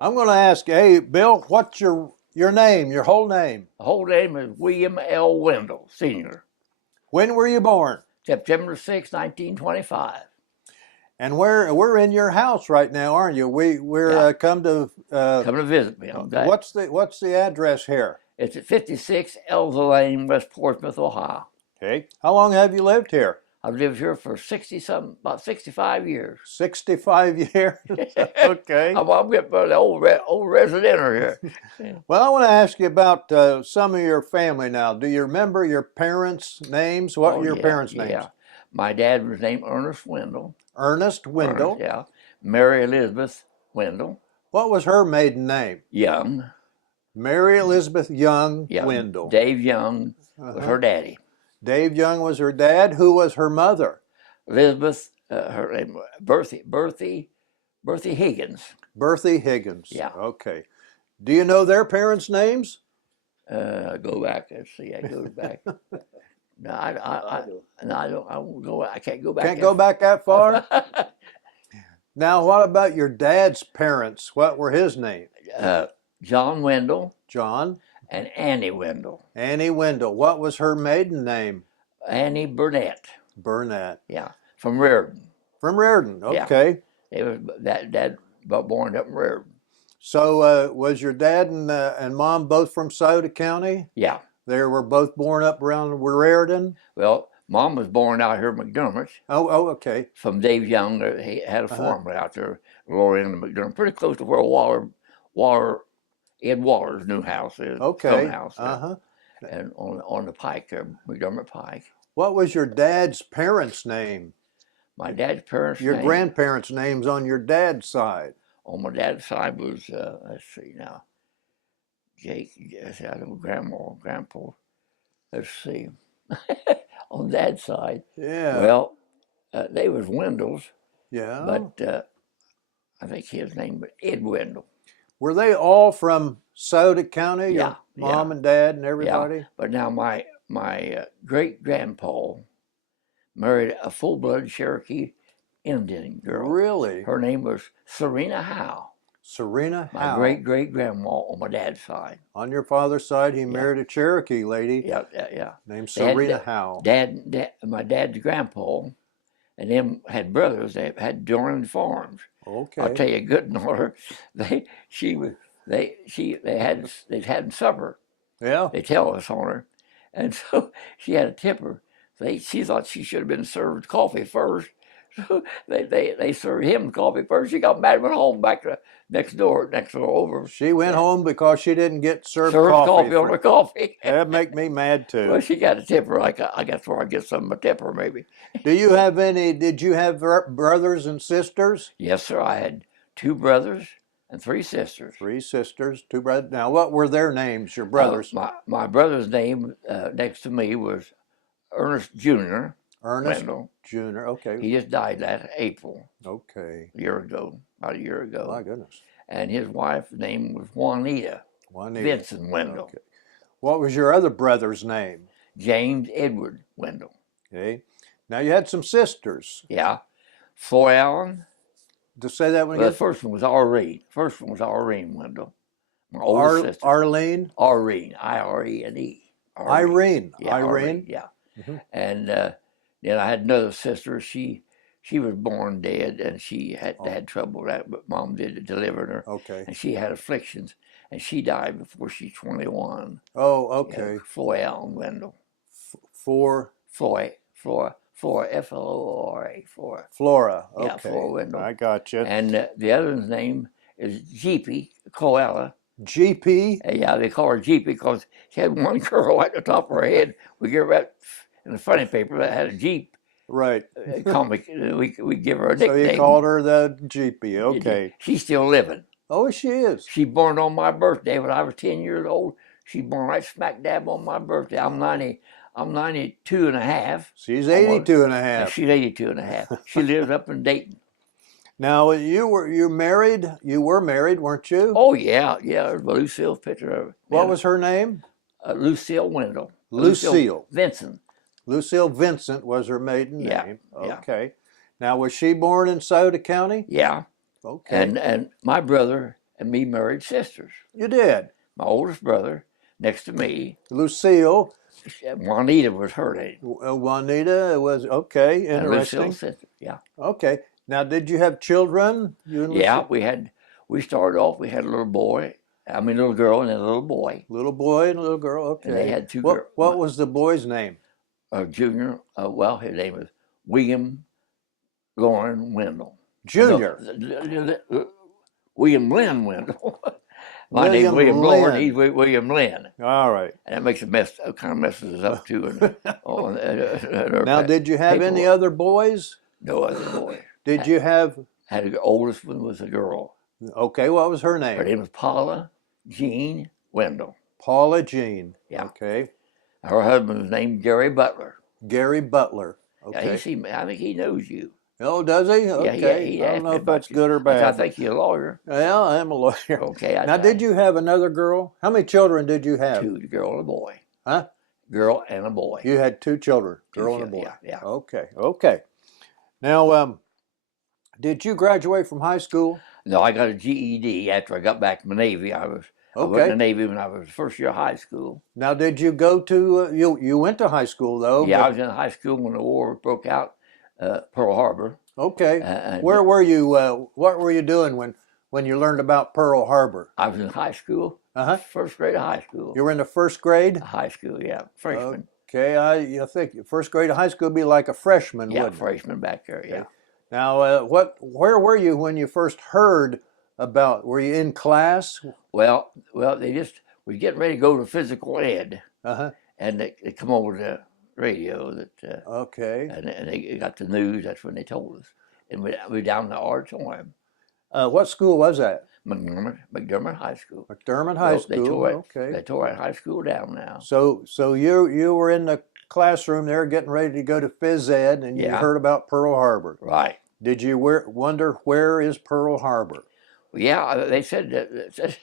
I'm going to ask, hey, Bill, what's your name, your whole name? The whole name is William L. Windle, Sr. When were you born? September 6, 1925. And we're in your house right now, aren't you? We're Yeah. come to Come to visit me. Okay. what's the address here? It's at 56 Elva Lane, West Portsmouth, Ohio. Okay. How long have you lived here? I've lived here for 60 something, about 65 years. 65 years. Okay. I'm getting the old residenter here. Well, I want to ask you about some of your family now. Do you remember your parents' names? What Oh, are your yeah, parents' names? yeah. My dad was named Ernest Windle. Ernest Windle. Ernest, yeah. Mary Elizabeth Windle. What was her maiden name? Young. Mary Elizabeth Young Yeah. Windle. Dave Young was her daddy. Dave Young was her dad. Who was her mother? Elizabeth, her name Berthy Higgins. Berthy Higgins. Yeah. Okay. Do you know their parents' names? Go back. Let's see. I go back. No, I don't. I won't go. I can't go back. Can't go back that far? Now, what about your dad's parents? What were his names? John Windle John. and Annie Windle. Annie Windle. What was her maiden name? Annie Burnett. Burnett. Yeah, from Reardon. From Reardon. Okay. Yeah. It was dad born up in Reardon. So was your dad and mom both from Sauter County? Yeah. They were both born up around Reardon? Well, Mom was born out here in McDermott. Oh, okay. From Dave Young. He had a farm out there, lower end of McDermott, pretty close to where Ed Waller's new house is. Okay. Stone house. And on the pike there, McDermott Pike. What was your dad's parents' name? My dad's parents' Your name, grandparents' names on your dad's side. on my dad's side was, let's see now, Jake, I know Grandpa, let's see. On dad's side, Yeah. well, they was Windles, Yeah. but I think his name was Ed Windle. Were they all from Sauter County? Yeah, Your mom and dad and everybody? Yeah, but now my great grandpa married a full-blood Cherokee Indian girl. Really? Her name was Serena Howe. Serena My Howe. great grandma on my dad's side. On your father's side, he married a Cherokee lady Yeah. named Serena Howe. My dad's grandpa and them had brothers that had joined farms. Okay. I'll tell you a good one. They'd had supper. Yeah. They tell us on her, and so she had a temper. She thought she should have been served coffee first. So they served him coffee first. She got mad and went home back to next door over. She went home because she didn't get served coffee on her coffee. That'd make me mad too. Well, she got a temper. I guess where I get some of my temper maybe. Did you have brothers and sisters? Yes, sir. I had 2 brothers and 3 sisters. 3 sisters, 2 brothers. Now, what were their names, your brothers? My brother's name next to me was Ernest Jr. Ernest Windle. Jr. Okay. He just died last April. Okay. About a year ago. My goodness. And his wife's name was Juanita Vincent Windle. Okay. What was your other brother's name? James Edward Windle. Okay. Now you had some sisters. Yeah. Floy Allen. To say that one Well, again? the first one was Irene Windle. My older sister. Arlene? Irene. I-R-E-N-E. Irene. Yeah, Irene. Yeah. Mm-hmm. And then I had another sister. She was born dead, and she had trouble with that, but Mom did deliver her. Okay. And she had afflictions, and she died before she was 21. Oh, okay. Yeah, Floy Allen Windle. Floy, F-L-O-R-A, Flora. Flora. Okay. Yeah, Flora Windle. I got you. And the other one's name is Jeepy Coella. GP? Yeah, they call her Jeepy because she had one curl at the top of her head. We give her that in the funny paper that had a Jeep. Right. Comic. We give her a nickname. So you called her the GP. Okay. She's still living. Oh, she is. She born on my birthday when I was 10 years old. She born right smack dab on my birthday. I'm 92 and a half. She's 82 and a Yeah, half. she's 82 and a half. She lives up in Dayton. Now you were married. You were married, weren't you? Oh yeah. There's Lucille's picture of her. What was her name? Lucille Windle. Lucille Vincent. Lucille Vincent was her maiden Yeah, name. yeah. Okay. Now was she born in Sauter County? Yeah. Okay. And my brother and me married sisters. You did. My oldest brother next to me, Lucille. Juanita was her name. Juanita was, okay, And interesting. Lucille's sister, yeah. Okay. Now, did you have children? You and Yeah, Lucille? we started off, we had a little little girl and a little boy. Little boy and little girl, okay. And they had two What, girls. what was the boy's name? Junior, well, his name was William Lauren Windle. Junior. No, William Lynn Windle. My name's William Lynn. Lauren, he's William Lynn. All right. And that makes a mess, kind of messes us up too. Now, did you have any other boys? No other boy. Did you have? Had the oldest one was a girl. Okay, what was her Her name? name was Paula Jean Wendell. Paula Jean. Yeah. Okay. Her husband was named Gary Butler. Gary Butler. Yeah, Okay. I think he knows you. Oh, does he? Okay. He I asked don't know me if about that's you. good or bad. I think you're a lawyer. Well, I am a lawyer. Okay. Now, did you have another girl? How many children did you have? Two, a girl and a boy. Huh? Girl and a boy. You had two children, Two girl and a children, boy. yeah. Okay. Okay. Now, did you graduate from high school? No, I got a GED after I got back from the Navy. I was in Okay. the Navy when I was first year of high school. Now, did you go to? You went to high school though. Yeah, I but- was in high school when the war broke out, Pearl Harbor. Okay. And Where were you? What were you doing when you learned about Pearl Harbor? I was in high school. Uh-huh. First grade of high school. You were in the first grade. High school, yeah, freshman. Okay, I think first grade of high school would be like a freshman, Yeah, wouldn't it? freshman back there. Yeah. Now, where were you when you first heard about? Were you in class? Well, they just was getting ready to go to physical ed, Uh-huh. and they come over the radio that, Okay. and they got the news. That's when they told us, and we down in the auditorium, What school was that? McDermott High School. McDermott High They School. tore Okay. They tore that high school down now. So you were in the classroom there getting ready to go to phys ed, and you Yeah. heard about Pearl Harbor. Right. Did you wonder where is Pearl Harbor? Well, yeah, they said that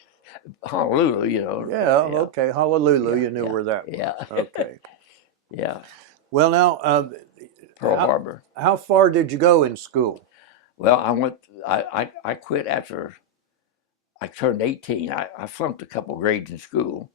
Honolulu. You know. Yeah. Okay. Honolulu. Yeah, You knew where that was. Yeah. Okay. Yeah. Well, now, Pearl how- Harbor. how far did you go in school? Well, I quit after I turned 18. I flunked a couple grades in school.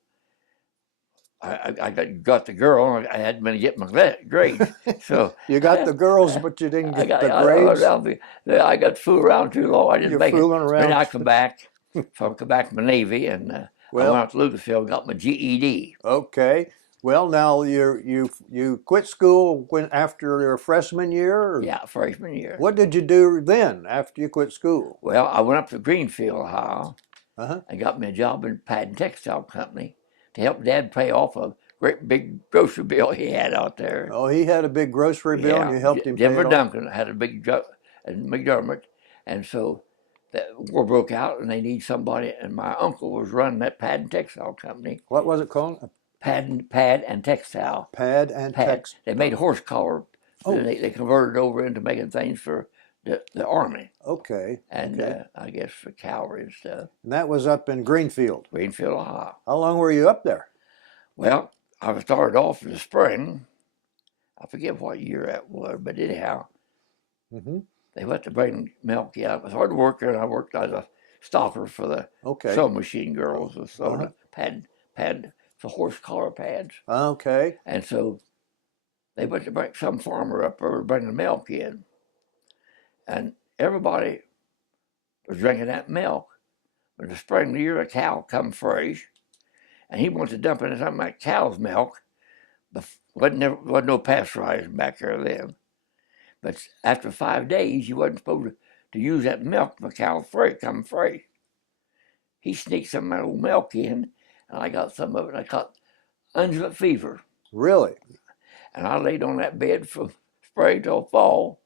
I got the girl. I hadn't been getting my grades, so You got the girls, but you didn't I get got the grades. I got to fool around too long. I didn't You're make it. fooling around. Then I come back. So I come back from the Navy, and I Well- went out to Lucasville and got my GED. Okay. Well, now you quit school after your freshman year. Or Yeah, freshman year. What did you do then after you quit school? Well, I went up to Greenfield, Ohio, Uh-huh. and got me a job in a pad and textile company to help Dad pay off a great big grocery bill he had out there. Oh, he had a big grocery bill, and you helped him pay Denver it off? Duncan had a big job in McDermott, and so that war broke out, and they need somebody. And my uncle was running that pad and textile company. What was it called? A Pad and textile. pad and Pad. text. They made horse collar. Oh. They converted over into making things for the army Okay. and Okay. I guess for cavalry and stuff. And that was up in Greenfield. Greenfield, Ohio. How long were you up there? Well, I started off in the spring. I forget what year that was, but anyhow, Mm-hmm. they went to bring milk. Yeah, it was hard work, and I worked as a stopper for the Okay. sewing machine girls and sewing Uh-huh. pad for horse collar pads. Okay. And so they went to bring some farmer up there to bring the milk in. And everybody was drinking that milk. But in the spring of the year, a cow come fresh, and he wanted to dump in something like cow's milk. But wasn't no pasteurizing back there then. But after 5 days, you wasn't supposed to use that milk for cow come fresh. He sneaked some of that old milk in, and I got some of it, and I caught undulate fever. Really? And I laid on that bed from spring till fall.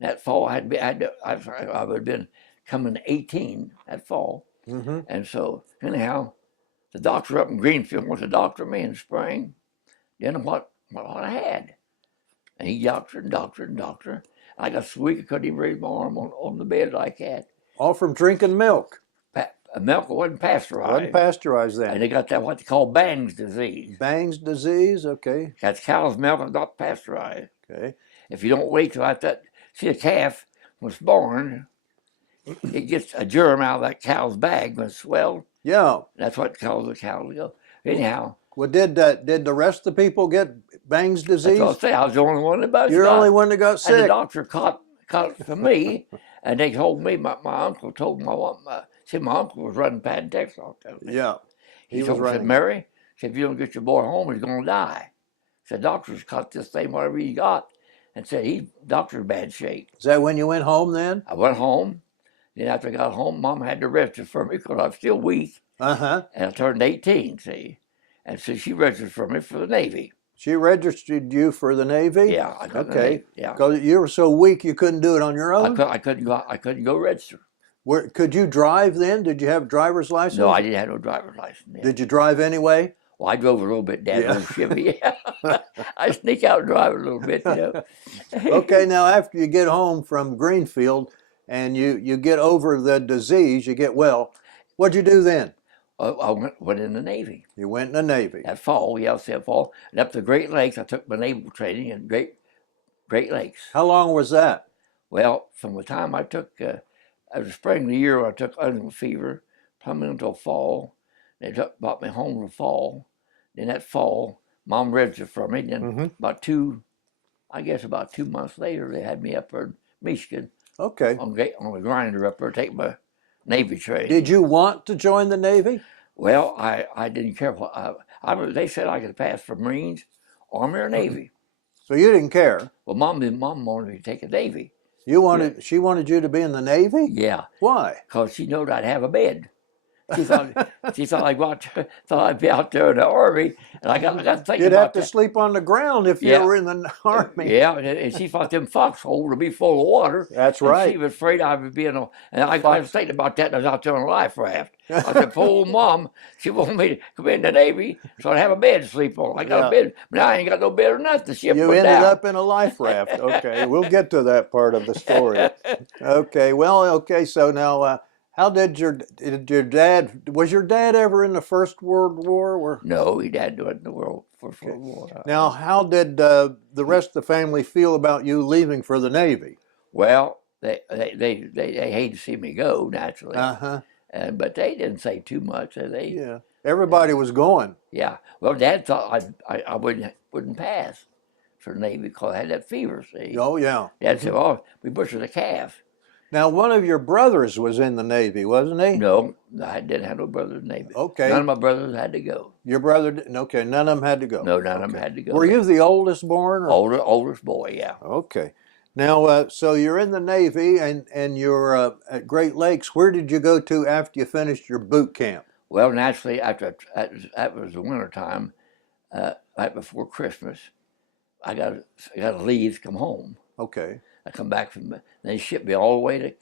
That fall I would have been coming 18 that fall. Mm-hmm. And so anyhow, the doctor up in Greenfield went to doctor me in spring. Didn't know what I had. And he doctored and doctored and doctored. I got so weak I couldn't even raise my arm on the bed like that. All from drinking milk. Milk wasn't pasteurized. Wasn't pasteurized then. And they got that what they call Bang's disease. Bang's disease. Okay. That's cow's milk and not pasteurized. Okay. If you don't wait till that, see a calf was born, it gets a germ out of that cow's bag when it's swelled. Yeah. That's what caused the cow to go. Anyhow, Well, did the rest of the people get Bang's that's what I disease? say. I was the only one that You're the got only it. one that got And the sick. doctor caught it for me, and they told me, my uncle told my mom, my uncle was running Pad Texas. Yeah. He was told me, said, running. Mary, said, if you don't get your boy home, he's going to die. Said, doctors caught this thing, whatever he got, and said, doctor's bad shape. Is that when you went home then? I went home. Then after I got home, Mom had to register for me because I was still weak. Uh-huh. And I turned 18, see. And so she registered for me for the Navy. She registered you for the Navy? Yeah, I got the Okay. Navy. Yeah. Because you were so weak you couldn't do it on your own? I couldn't go register. Could you drive then? Did you have driver's license? No, I didn't have no driver's license then. Did you drive anyway? Well, I drove a little bit, Dad, Yeah. little Chevy. Yeah. I sneak out and drive a little bit, you know. Okay, now after you get home from Greenfield and you get over the disease, you get well, what'd you do then? I went in the Navy. You went in the Navy. That fall, yeah, that fall. And up to Great Lakes, I took my naval training in Great Lakes. How long was that? Well, from the time I took, it was spring of the year I took under fever, coming until fall. They brought me home in the fall. Then that fall, Mom registered for me. Then about 2 months later, they had me up there in Michigan. Okay. On the grinder up there, take my Navy training. Did you want to join the Navy? Well, I didn't care what they said I could pass for Marines, Army, or Navy. So you didn't care. Well, Mom wanted me to take a Navy. She wanted you to be in the Navy? Yeah. Why? Because she knowed I'd have a bed. She thought I'd be out there in the Army, and I got thinking You'd about have to that. sleep on the ground if you Yeah. were in the Army. Yeah, and she thought them foxholes would be full of water. That's and right. She was afraid I would be in a. And I was thinking about that. And I was out there on a life raft. I said, "Poor old Mom, she wanted me to come in the Navy, so I'd have a bed to sleep on. I got a bed, but now I ain't got no bed or nothing. The ship You went ended down. up in a life raft. Okay, we'll get to that part of the story. Okay, well, okay. So now, how did your dad? Was your dad ever in the First World War? Or? No, he didn't do it in the First World War. Now, how did the rest of the family feel about you leaving for the Navy? Well, they hated to see me go naturally. But they didn't say too much. Yeah, everybody was going. Yeah. Well, Dad thought I wouldn't pass for the Navy because I had that fever. See. Oh yeah. Dad said, "Oh, we butchered a calf." Now, one of your brothers was in the Navy, wasn't he? No, I didn't have no brother in the Navy. Okay. None of my brothers had to go. Your brother didn't? Okay, none of them had to go. No, none of them had to go. Were you the oldest born? Or? Oldest boy? Yeah. Okay. Now, so you're in the Navy and you're at Great Lakes. Where did you go to after you finished your boot camp? Well, naturally, after that was the winter time, right before Christmas, I got to leave to come home. Okay. I come back they shipped me all the way to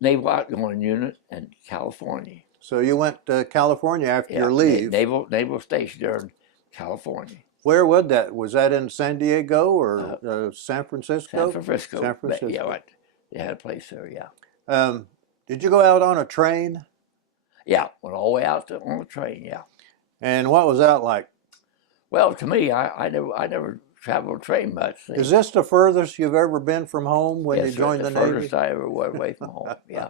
Naval Outgoing Unit in California. So you went to California after your leave. Naval Station there in California. Where was that? Was that in San Diego or San Francisco? San Francisco. San Francisco. Yeah, right. They had a place there, yeah. Did you go out on a train? Yeah, went all the way out on the train, yeah. And what was that like? Well, to me, I never traveled train much. See. Is this the furthest you've ever been from home when you joined the Navy? The furthest I ever went away from home, yeah.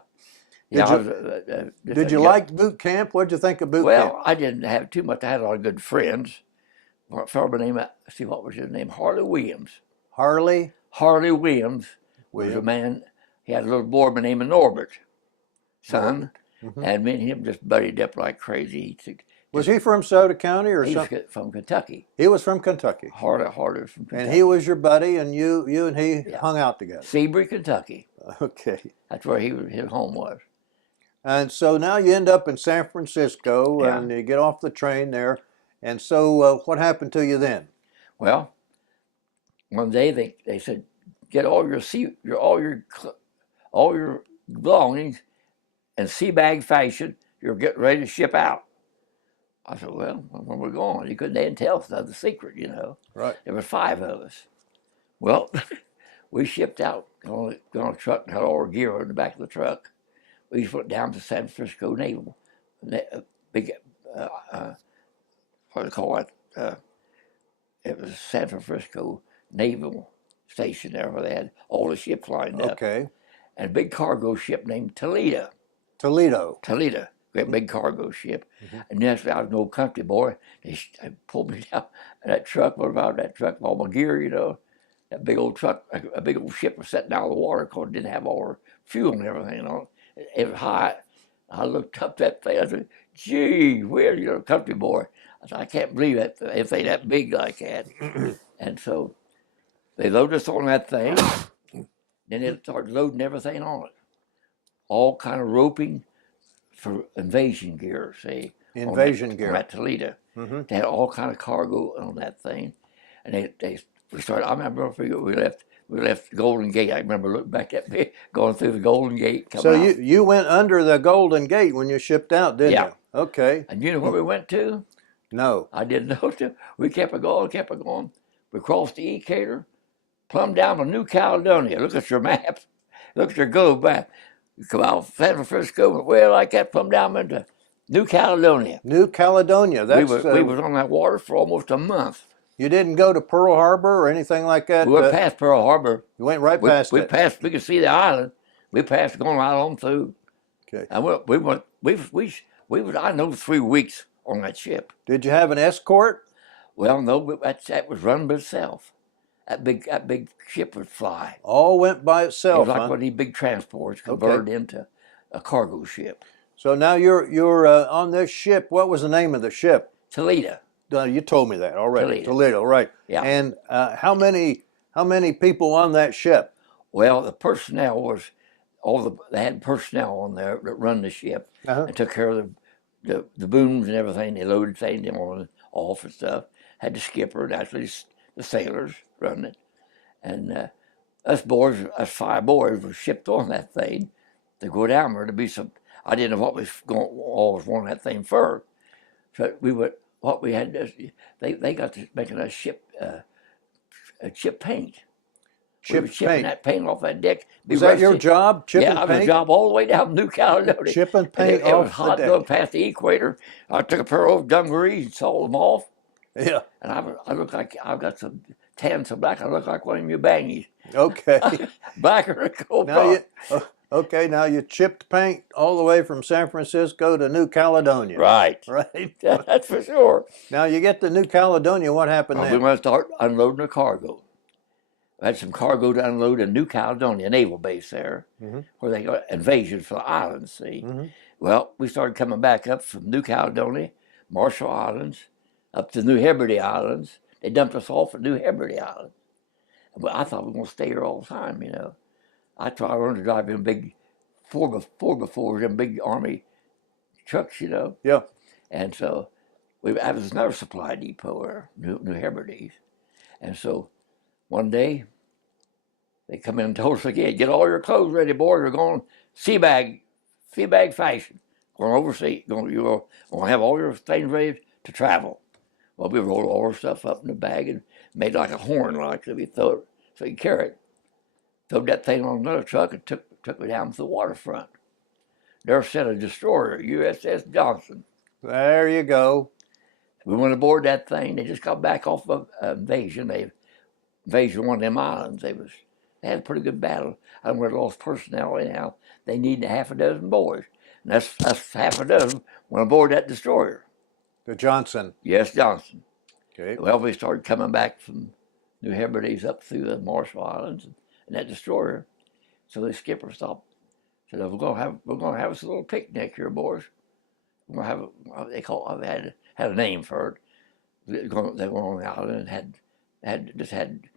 Did you like boot camp? What did you think of boot camp? Well, I didn't have too much. I had a lot of good friends. A fellow by the name, what was his name? Harley Williams. Harley Williams was a man. He had a little boy by the name of Norbert, son, and me and him just buddied up like crazy. Was he from Soda County or something? something? He was from Kentucky. He was from Kentucky. Harley was from Kentucky. And he was your buddy, and you and he hung out together. Seabury, Kentucky. Okay. That's where his home was. And so now you end up in San Francisco, and you get off the train there. And so what happened to you then? Well, one day they said, get all your belongings in sea bag fashion. You're getting ready to ship out. I said, well, where we going? They didn't tell us the secret, you know. Right. There were 5 of us. Well, we shipped out on a truck and had all our gear in the back of the truck. We just went down to San Francisco Naval, big, what do they call it? It was San Francisco Naval Station there where they had all the ships lined up. Okay. and a big cargo ship named Toledo. Toledo. Great big cargo ship. And that's I was an old country boy. They pulled me down in that truck. What about that truck? All my gear, you know. That big old truck, a big old ship was sitting out of the water because it didn't have all the fuel and everything on it. It was high. I looked up that thing. I said, "Gee, where you're a country boy?" I said, "I can't believe that if they that big like that." And so they loaded us on that thing. Then they started loading everything on it, all kind of roping for invasion gear. See, Invasion gear. On that Toledo. They had all kind of cargo on that thing, and we started. I remember we left the Golden Gate. I remember looking back at me going through the Golden Gate. So you went under the Golden Gate when you shipped out, didn't you? Okay. And you know where we went to? No. I didn't know. We kept it going. We crossed the equator, plumb down to New Caledonia. Look at your map. Look at your globe map. You come out of San Francisco, well like that, plumb down into New Caledonia. New Caledonia. We was on that water for almost a month. You didn't go to Pearl Harbor or anything like that? We went past Pearl Harbor. You went right past it? We could see the island. We passed going right on through. Okay. And we was, I know, 3 weeks on that ship. Did you have an escort? Well, no, that was run by itself. That big ship would fly. All went by itself, It was like one of these big transports converted into a cargo ship. So now you're on this ship. What was the name of the ship? Toledo. You told me that already. Toledo, right? Yeah. And how many people on that ship? Well, the personnel was they had personnel on there that run the ship and took care of the booms and everything. They loaded things on off and stuff. Had the skipper, naturally the sailors running it, and us 5 boys were shipped on that thing to go down there to be some. I didn't know what was always on that thing for, so we had they got to making a ship paint. We were shipping that paint off that deck. Was that your job, chipping paint? Yeah, I was a job all the way down to New Caledonia. Chipping paint it off was hot the deck. going past the equator. I took a pair of dungarees and sawed them off. Yeah. And I look like I've got some tan, some black. I look like one of your bangies. Okay. Blacker than coal Okay, now you chipped paint all the way from San Francisco to New Caledonia. Right. Right. That's for sure. Now you get to New Caledonia, what happened then? We want to start unloading the cargo. I had some cargo to unload in New Caledonia, naval base there, where they got invasion for the islands, see. Well, we started coming back up from New Caledonia, Marshall Islands, up to New Hebrides Islands. They dumped us off at New Hebrides Island. But I thought we were going to stay here all the time, you know. I learned to drive in big 4x4s, them big Army trucks, you know. Yeah. And so that was another supply depot there, New Hebrides. And so one day, they come in and told us again, get all your clothes ready, boys. We're going seabag fashion. Going overseas. You're going to have all your things ready to travel. Well, we rolled all our stuff up in the bag and made like a horn, like so we throw it, so you carry it. Threw that thing on another truck and took it down to the waterfront. There sat a destroyer, USS Johnston. There you go. We went aboard that thing. They just got back off of invasion. Invasion one of them islands. They had a pretty good battle. I don't know where they lost personnel anyhow. They needed half a dozen boys. And that's half a dozen went aboard that destroyer. The Johnson. Yes, Johnston. Okay. Well, we started coming back from New Hebrides up through the Marshall Islands and that destroyer. So the skipper stopped. Said, we're gonna have us a little picnic here, boys. We're gonna have they had a name for it. They were on the island and had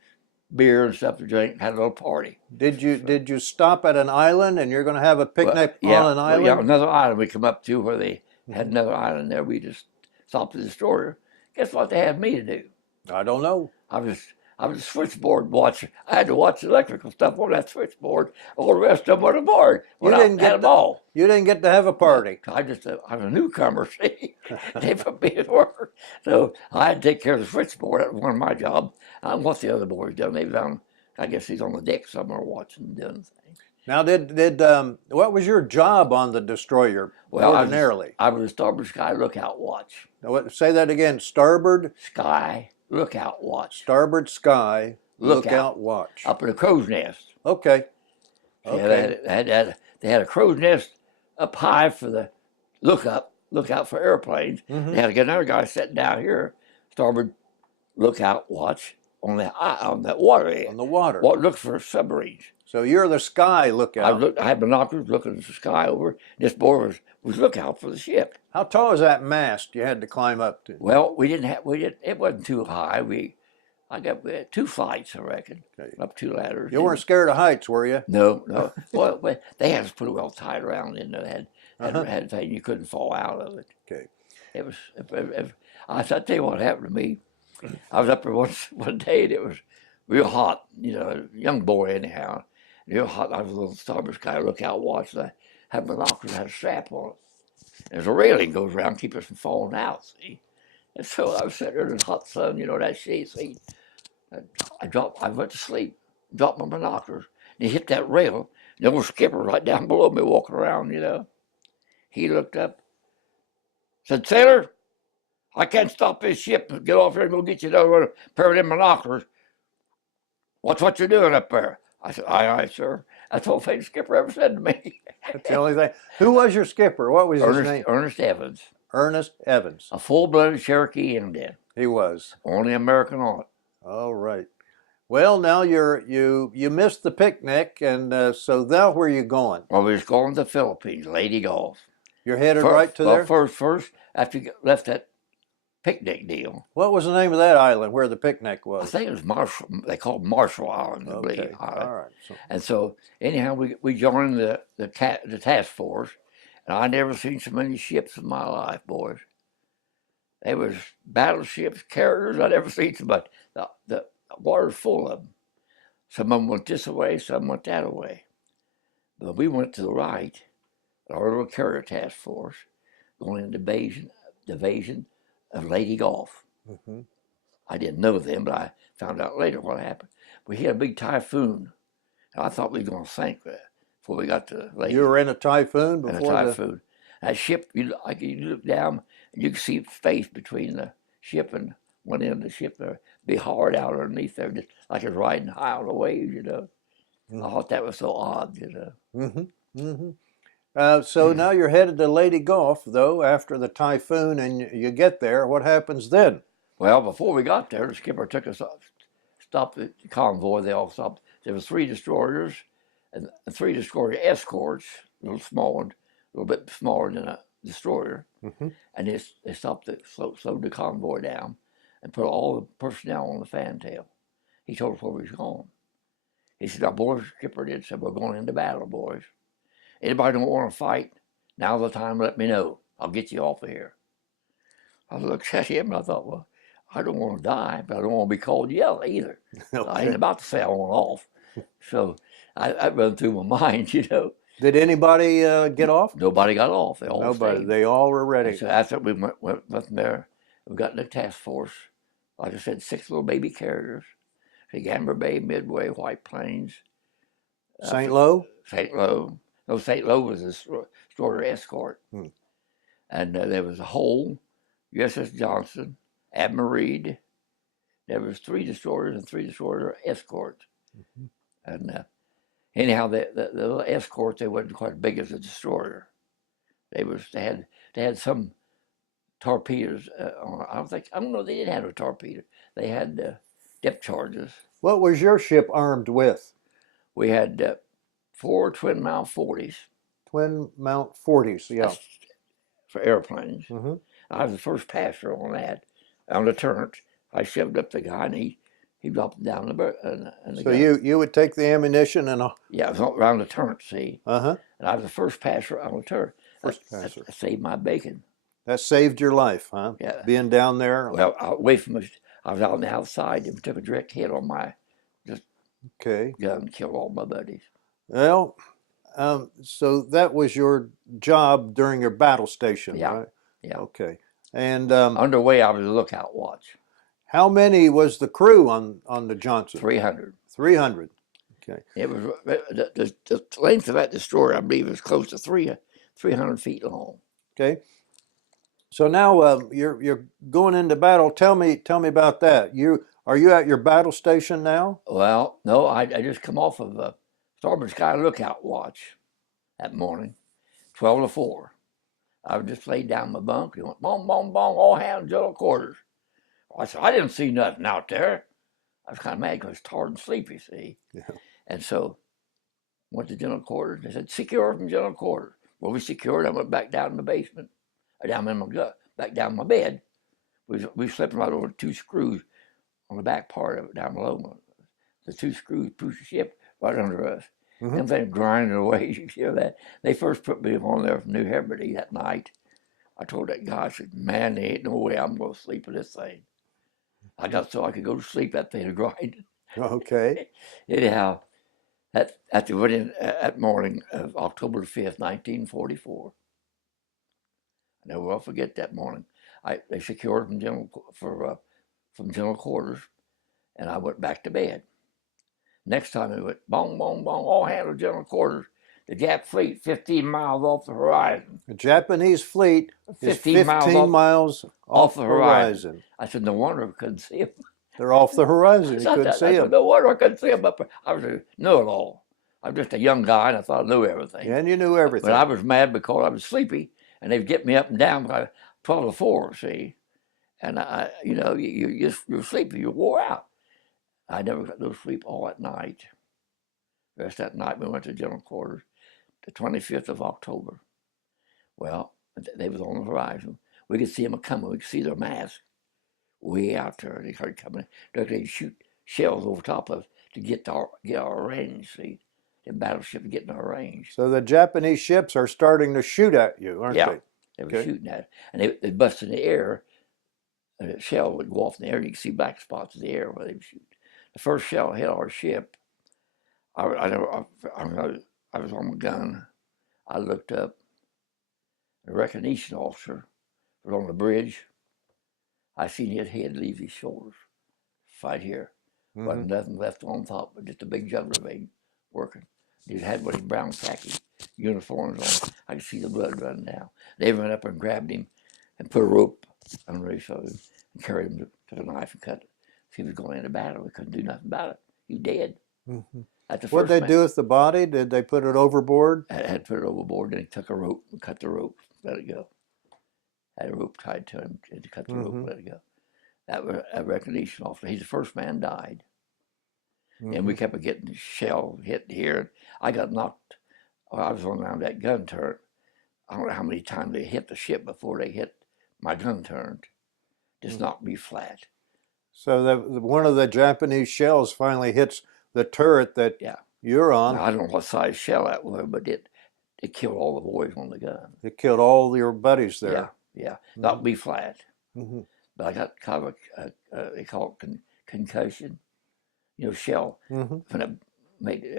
beer and stuff to drink, had a little party. Did you stop at an island and you're going to have a picnic on an island? Yeah, another island we come up to where they had another island there. We just stopped the destroyer. Guess what they had me to do? I don't know. I was a switchboard watcher. I had to watch the electrical stuff on that switchboard. All the rest of them were aboard. You didn't get to have a party. I'm a newcomer, see. They put me to work. So I had to take care of the switchboard. That was one of my jobs. I don't know what the other boys done. They found, I guess he's on the deck somewhere watching and doing things. Now, what was your job on the destroyer ordinarily? I was a starboard sky lookout watch. Now, say that again. Starboard sky lookout watch. Starboard sky lookout watch. Up in a crow's nest. Okay. Yeah, Okay. they had a crow's nest up high for the lookout for airplanes. Mm-hmm. They had another guy sitting down here, starboard lookout watch on that water On edge. the water. What look for submarines. So you're the sky lookout. I had binoculars looking at the sky over. This boy was lookout for the ship. How tall is that mast you had to climb up to? Well, it wasn't too high. We had 2 flights, I reckon, Okay. up 2 ladders. You weren't scared of heights, were you? No, no. Well, they had us pretty well tied around in there. Uh-huh. Had thing you couldn't fall out of it. Okay. It was. I'll tell you what happened to me. I was up there one day and it was real hot. You know, young boy anyhow. Real hot. I was a little starboard sky lookout watch. And I had binoculars, had a strap on it. There's a railing goes around, keep us from falling out. See, and so I was sitting there in the hot sun. You know that shade. See, I went to sleep. Dropped my binoculars. And he hit that rail. The old skipper right down below me walking around. You know, he looked up. Said, "Sailor, I can't stop this ship. Get off here and go get you another pair of them binoculars. Watch what you're doing up there." I said, "Aye, sir." That's the only thing the skipper ever said to me. That's the only thing. Who was your skipper? What was his name? Ernest Evans, Ernest Evans. a full-blooded Cherokee Indian, He was. only American on it. All right. Well, now you missed the picnic, and so now where are you going? Well, we was going to the Philippines, Leyte Gulf. You're headed right to there? First, after you left that picnic deal, What was the name of that island where the picnic I was? think it was Marshall. They called Marshall Island, I Okay. believe. All right. So, And so, anyhow, we joined the task force, and I never seen so many ships in my life, boys. They was battleships, carriers. I never seen so much. The water's full of them. Some of them went this way, some went that way. But we went to the right, our little carrier task force, going into division of Leyte Gulf. mm-hmm. I didn't know then, but I found out later what happened. We had a big typhoon. And I thought we were going to sink before we got to Leyte. You were in a typhoon before In a typhoon. That ship, you look down and you can see space between the ship and one end of the ship there. Be hard out underneath there, just like it's riding high on the waves, you know. Mm-hmm. I thought that was so odd, you know. Mm-hmm. Mm-hmm. So now you're headed to Leyte Gulf, though, after the typhoon, and you get there. What happens then? Well, before we got there, the skipper took us up, stopped the convoy. They all stopped. There was 3 destroyers and 3 destroyer escorts, a little small one, a little bit smaller than a destroyer. Mm-hmm. And they stopped slowed the convoy down and put all the personnel on the fantail. He told us where we was going. He said, "Our boys," skipper did, said, "we're going into battle, boys. Anybody don't want to fight, now's the time, let me know. I'll get you off of here." I looked at him and I thought, well, I don't want to die, but I don't want to be called yell either. Okay. I ain't about to say I want off. So I run through my mind, you know. Did anybody get off? Nobody got off. They all Nobody. stayed. They all were ready. And so after we went from there, we got in the task force. Like I said, 6 little baby carriers. Gamber Bay, Midway, White Plains. St. Lo? St. Lo. No, St. Lo was a destroyer escort. Hmm. And there was a Hull, USS Johnston, Admiral Reed. There was 3 destroyers and 3 destroyer escorts. Mm-hmm. And anyhow, the little escorts, they wasn't quite as big as a destroyer. They had some torpedoes. I don't know. They didn't have a torpedo. They had depth charges. What was your ship armed with? We had 4 twin mount 40s. Twin mount 40s, yeah. That's for airplanes. Mm-hmm. I was the first passer on that. On the turret, I shoved up the guy and he dropped it down the So you would take the ammunition and yeah, it was around the turret, see. uh-huh. And I was the first passer on the turret. First passer. That saved my bacon. That saved your life, huh? Yeah. Being down there. Well, away from us, I was out on the outside and took a direct hit on my Okay. gun, killed all my buddies. Well, so that was your job during your battle station, Yeah. right? Yeah. Okay. And Underway, I was a lookout watch. how many was the crew on the Johnson? 300. 300. Okay. It was the length of that destroyer, I believe, is close to 300 feet long. Okay. So now you're going into battle. Tell me about that. Are you at your battle station now? Well, no, I just come off of Starboard Sky Lookout watch that morning, 12 to 4. I was just laid down in my bunk. He went, boom, boom, boom, all hands, general quarters. I said, I didn't see nothing out there. I was kind of mad because I was tired and sleepy, see? Yeah. And so went to general quarters. They said, secure from general quarters. Well, we secured. I went back down in the basement, or down in my gut, back down in my bed. We slept right over 2 screws on the back part of it down below. The 2 screws pushed the ship right under us. Mm-hmm. Them things grinding away. You hear that? They first put me on there from New Hebrides that night. I told that guy, I said, man, there ain't no way I'm going to sleep in this thing. I got so I could go to sleep, that thing grinding. Okay. Anyhow, that morning of October the 5th, 1944, I never will forget that morning. They secured from general quarters, and I went back to bed. Next time it went boom, boom, boom, all hands to general quarters. The Jap fleet 15 miles off the horizon. The Japanese fleet is 15 miles off the horizon. I said, no wonder I couldn't see them. They're off the horizon. You couldn't see them. No wonder I couldn't see them. I was know-it-all. I was just a young guy, and I thought I knew everything. And you knew everything. But I was mad because I was sleepy, and they'd get me up and down by 12 to 4, see? And you're sleepy, you're wore out. I never got no sleep all that night. The rest of that night, we went to general quarters, the 25th of October. Well, they was on the horizon. We could see them coming. We could see their mask way out there. They started coming. They'd shoot shells over top of us to get our range, see? The battleship getting our range. So the Japanese ships are starting to shoot at you, aren't they? They were shooting at it. And they bust in the air, and a shell would go off in the air, and you could see black spots in the air where they would shoot. The first shell hit our ship. I was on my gun. I looked up. The recognition officer was on the bridge. I seen his head leave his shoulders. Right here. Mm-hmm. Wasn't nothing left on top but just a big jugular vein working. He had one of his brown khaki uniforms on. I could see the blood running down. They went up and grabbed him and put a rope under his shoulder and carried him to the knife and cut it. If he was going into battle, we couldn't do nothing about it. He was dead. Mm-hmm. What did they do with the body? Did they put it overboard? I had to put it overboard, then he took a rope and cut the rope, let it go. Had a rope tied to him to cut the rope, let it go. That was a recognition officer. He's the first man died. Mm-hmm. And we kept getting the shell hit here. I got knocked. I was on around that gun turret. I don't know how many times they hit the ship before they hit my gun turned. Just knocked me flat. So one of the Japanese shells finally hits the turret that you're on. Now, I don't know what size shell that was, but it killed all the boys on the gun. It killed all your buddies there. Yeah. Knocked me flat. Mm-hmm. But I got kind of they call it concussion. Shell. Mm-hmm. When it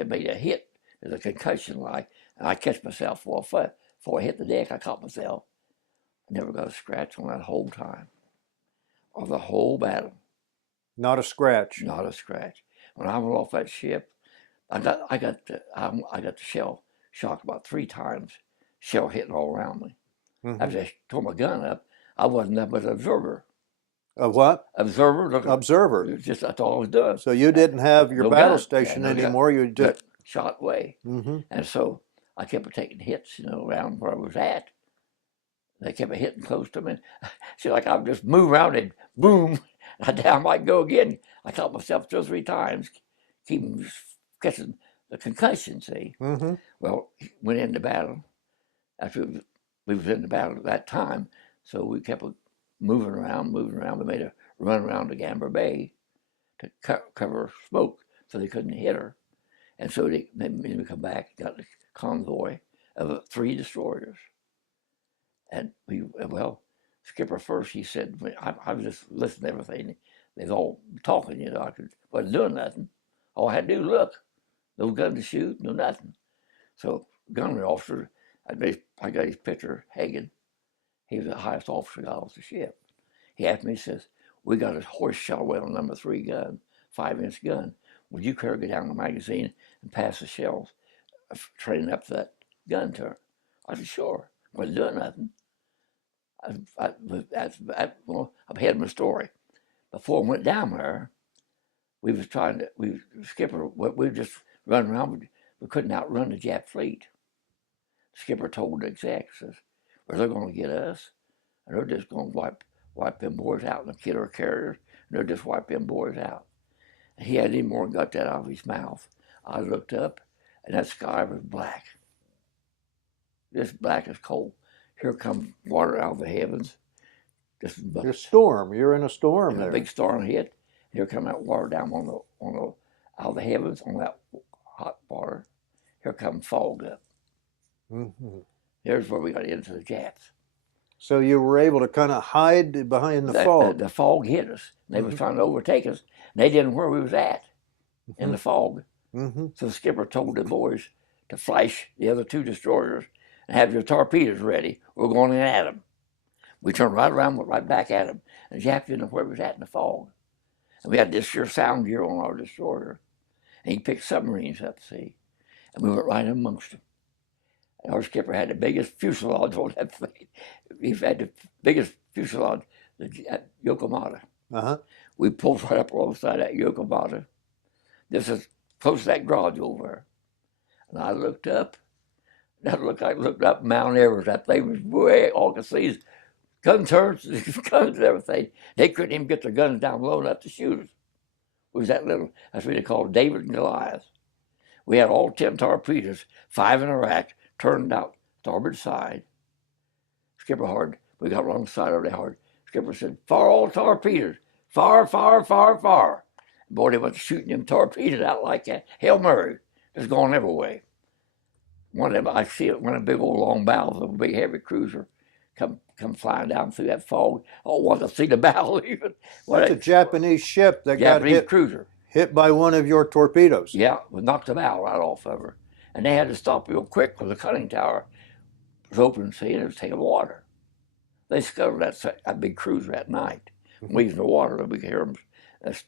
made a hit, there's a concussion like, and I catch myself before I hit the deck. I caught myself. I never got a scratch on that whole time, or the whole battle. Not a scratch. Not a scratch. When I went off that ship, I got the shell shocked about 3 times. Shell hitting all around me. Mm-hmm. I just tore my gun up. I wasn't that but an observer. A what? Observer. Observer. That's all I was doing. So you didn't have your battle station anymore. You just shot away. Mm-hmm. And so I kept taking hits, around where I was at. They kept hitting close to me. See, like I would just move around and boom, down I might go again. I caught myself 2 or 3 times, keeping catching the concussion. See. Mm-hmm. Well, went into battle. After we was in the battle at that time, so we kept moving around. We made a run around to Gamber Bay to cover smoke so they couldn't hit her. And so then we come back, got the convoy of 3 destroyers. And Skipper first, he said, I was just listening to everything. They was all talking, I wasn't doing nothing. All I had to do was look. No gun to shoot, no nothing. So gunnery officer, I got his picture, Hagen. He was the highest officer got off the ship. He asked me, he says, we got a horse shell well number 3 gun, 5-inch gun. Would you care to go down the magazine and pass the shells, training up to that gun turret? I said, sure. I wasn't doing nothing. I'm ahead of my story. Before I went down there, we was just running around. we couldn't outrun the Jap fleet. The skipper told the execs, says, well, they're going to get us, and they're just going to wipe them boys out in the killer carriers, and they'll just wipe them boys out. And he hadn't even more got that out of his mouth. I looked up, and that sky was black. Just black as coal. Here comes water out of the heavens. Your storm. You're in a storm there. A big storm hit. Here come that water down on the out of the heavens on that hot water. Here comes fog up. Mm-hmm. There's where we got into the Japs. So you were able to kind of hide behind the fog. The fog hit us. They was trying to overtake us. And they didn't know where we was at in the fog. Mm-hmm. So the skipper told the boys to flash the other two destroyers and have your torpedoes ready. We're going in at them. We turned right around, went right back at them. And the Jap didn't know where we was at in the fog. And we had this sure sound gear on our destroyer. And he picked submarines up, see. And we went right amongst them. And our skipper had the biggest fuselage on that fleet. He had the biggest fuselage, the Yokohama. Uh-huh. We pulled right up alongside that Yokohama. This is close to that garage over there. And I looked up. I looked up Mount Everest. That thing was way, all I could see is gun turrets, guns and everything. They couldn't even get their guns down low enough to shoot us. It was that little, that's what they called David and Goliath. We had all 10 torpedoes, 5 in a rack, turned out starboard side. Skipper hard, we got wrong side over there hard. Skipper said, fire all torpedoes, fire, fire, fire, fire. Boy, they went shooting them torpedoes out like that. Hail Mary, just going every way. One of them, I see it, one of the big old long bows of a big heavy cruiser come flying down through that fog. Oh, want to see the bow even. That's a Japanese ship that Japanese got hit, cruiser. Hit by one of your torpedoes. Yeah, we knocked the bow right off of her. And they had to stop real quick because the conning tower was open, see, and it was taking water. They discovered that big cruiser at night. We was in the water, we could hear them.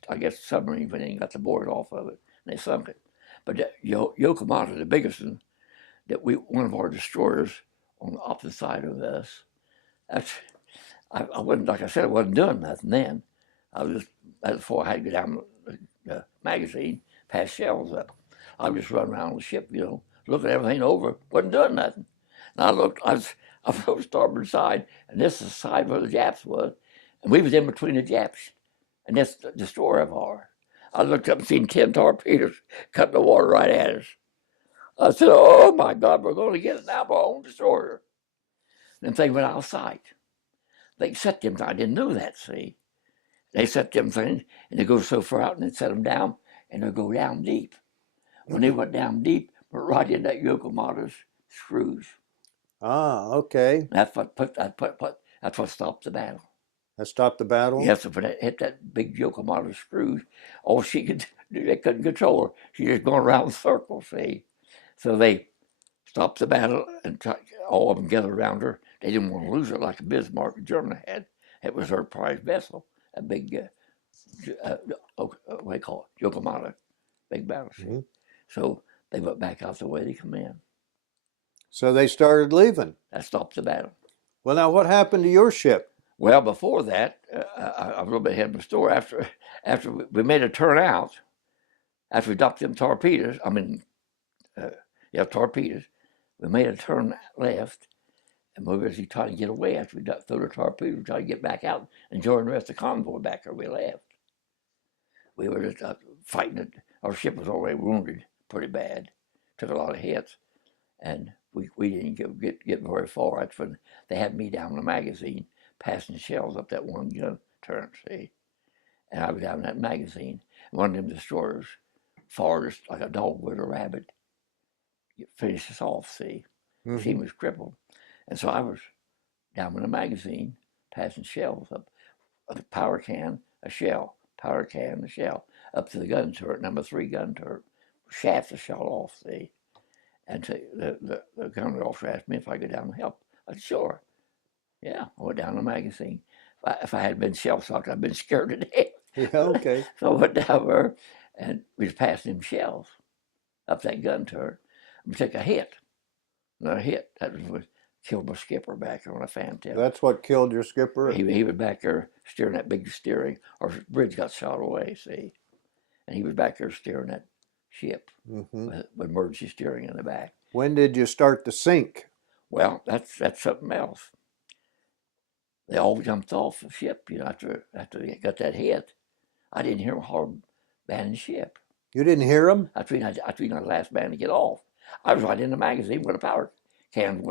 I guess the submarine, but they ain't got the board off of it, and they sunk it. But Yokohama, the biggest one, one of our destroyers on the opposite side of us. I wasn't, like I said, I wasn't doing nothing then. That's before I had to go down the magazine, pass shells up. I was just running around the ship, looking everything over, wasn't doing nothing. And I was on the starboard side, and this is the side where the Japs was, and we was in between the Japs, and this destroyer of ours. I looked up and seen 10 torpedoes cutting the water right at us. I said, oh my God, we're going to get it now by our own destroyer. And they went out of sight. They set them, I didn't know that, see. They set them things, and they go so far out, and they set them down, and they go down deep. When they went down deep, we're right in that Yokohama's screws. Ah, okay. That's what stopped the battle. That stopped the battle? Yes, when it hit that big Yokohama screws, all she could do, they couldn't control her. She just going around in circles, see. So they stopped the battle and all of them gathered around her. They didn't want to lose her like a Bismarck the German had. It was her prize vessel, a big, what do you call it, Yokohama, big battleship. Mm-hmm. So they went back out the way they come in. So they started leaving. That stopped the battle. Well, now what happened to your ship? Well, before that, I was a little bit ahead of the story. After we made a turn out, after we dropped them torpedoes, torpedoes, we made a turn left, and we were trying to get away after we threw the torpedoes, trying to get back out and join the rest of the convoy back where we left. We were just fighting it. Our ship was already wounded pretty bad, took a lot of hits, and we didn't get very far. That's when they had me down in the magazine, passing shells up that one gun turret, see. And I was down in that magazine. One of them destroyers fired us like a dog would a rabbit. Finished us off, see. Mm-hmm. She was crippled. And so I was down in the magazine, passing shells up, a powder can, a shell, powder can, a shell, up to the gun turret, number 3 gun turret. Shaft was shot off, see. And so the gunner also asked me if I could go down and help. I said, sure. Yeah, I went down the magazine. If I had been shell-shocked, I'd been scared to death. Yeah, okay. So I went down there, and we was passing them shells up that gun turret. We took a hit. Another hit. That was what killed my skipper back there on a fantail. That's what killed your skipper? He was back there steering that big steering. Our bridge got shot away, see. And he was back there steering that ship Mm-hmm. with emergency steering in the back. When did you start to sink? Well, that's something else. They all jumped off the ship, after they got that hit. I didn't hear them hard banning the ship. You didn't hear them? I think I the last man to get off. I was right in the magazine with a powder can.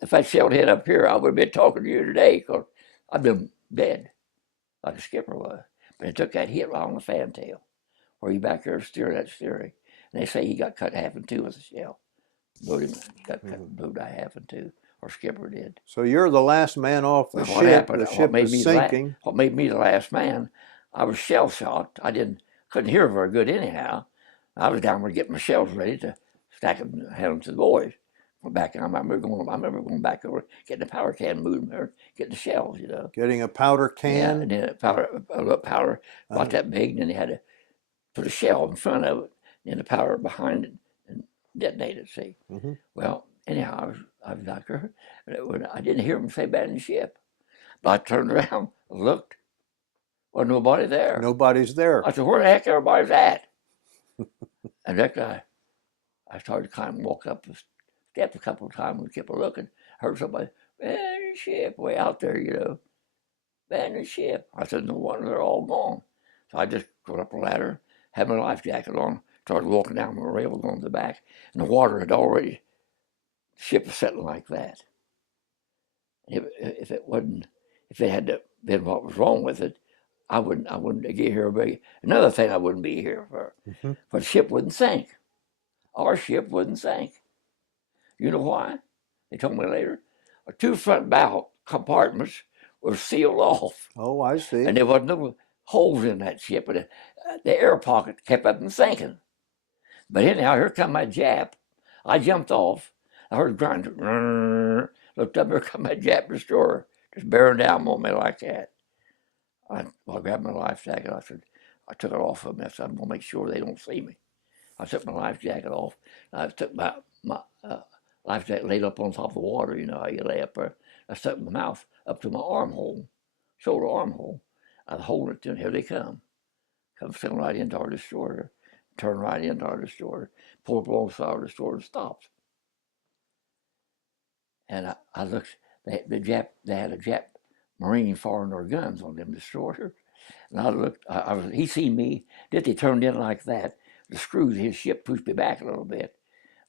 If that shell hit up here, I would have been talking to you today because I'd been dead, like a skipper was. But it took that hit right on the fantail, where he back there steering that steering. And they say he got cut half in two with a shell. Blew him. He got cut, blew that half in two, or skipper did. So you're the last man off the Well, ship. what happened? The ship is sinking. What made me the last man? I was shell shocked. Couldn't hear very good anyhow. I was down there getting my shells ready to stack them and hand them to the boys. Went back. I remember going back over, getting the powder can, moving there, getting the shells. Getting a powder Yeah, can. and then a little powder about that big, and then they had to put a shell in front of it, and the powder behind it, and detonate it. See. Mm-hmm. Well, anyhow, I was back there. I didn't hear them say bad in the ship, but I turned around, looked, wasn't nobody there. Nobody's there. I said, "Where the heck everybody's at?" And that guy, I started to kind of walk up the steps a couple of times and kept looking. Heard somebody, "Man, the ship way out there, man, the ship." I said, "No wonder they're all gone." So I just got up a ladder, had my life jacket on, started walking down the rail going to the back, and the water had already, the ship was sitting like that. If it had been what was wrong with it, I wouldn't get here. Another thing I wouldn't be here for, Mm-hmm. but the ship wouldn't sink. Our ship wouldn't sink. You know why? They told me later. Our two front bow compartments were sealed off, Oh, I see. and there wasn't no holes in that ship, but the air pocket kept up and sinking. But anyhow, here come my Jap. I jumped off. I heard grinder. Looked up, here come my Jap destroyer, just bearing down on me like that. I grabbed my life jacket. I took it off of me. I said, "I'm going to make sure they don't see me." I took my life jacket off. I took my life jacket laid up on top of the water. You know how you lay up there. I stuck my mouth up to my armhole, shoulder armhole. I was holding it to them. Here they come. Come sailing right into our destroyer. Turn right into our destroyer. Pull up alongside our destroyer and stopped. And I looked. They had a Jap Marine firing their guns on them destroyers. And I looked. He seen me. They turned in like that. The screws of his ship pushed me back a little bit.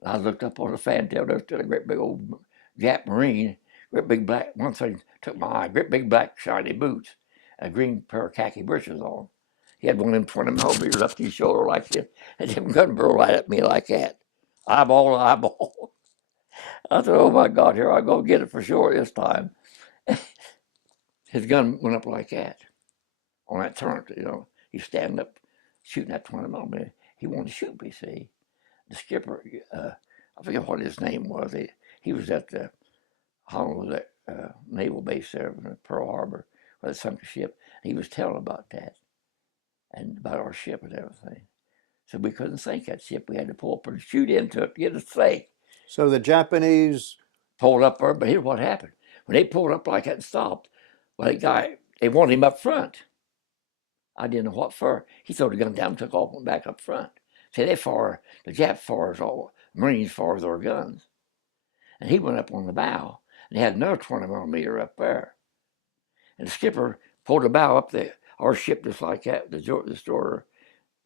And I looked up on the fantail. There stood a great big old Jap Marine. Great big black. One thing took my eye. Great big black shiny boots. A green pair of khaki breeches on. He had one of them 20 millimeters up to his shoulder like this. And them gun barrel right at me like that. Eyeball to eyeball. I thought, "Oh my God, here I go get it for sure this time." His gun went up like that on that turret. He's standing up shooting that 20 millimeter. He wanted to shoot me, see. The skipper, I forget what his name was. He was at the Honolulu naval base there in Pearl Harbor where they sunk the ship. He was telling about that and about our ship and everything. So we couldn't sink that ship. We had to pull up and shoot into it to get it sank. So the Japanese Pulled up there, but here's what happened. When they pulled up like that and stopped, well, they wanted him up front. I didn't know what for. He threw the gun down and took off and went back up front. See, the Jap fires all, Marines fires their guns. And he went up on the bow, and he had another 20 millimeter up there. And the skipper pulled the bow up there. Our ship just like that, the destroyer,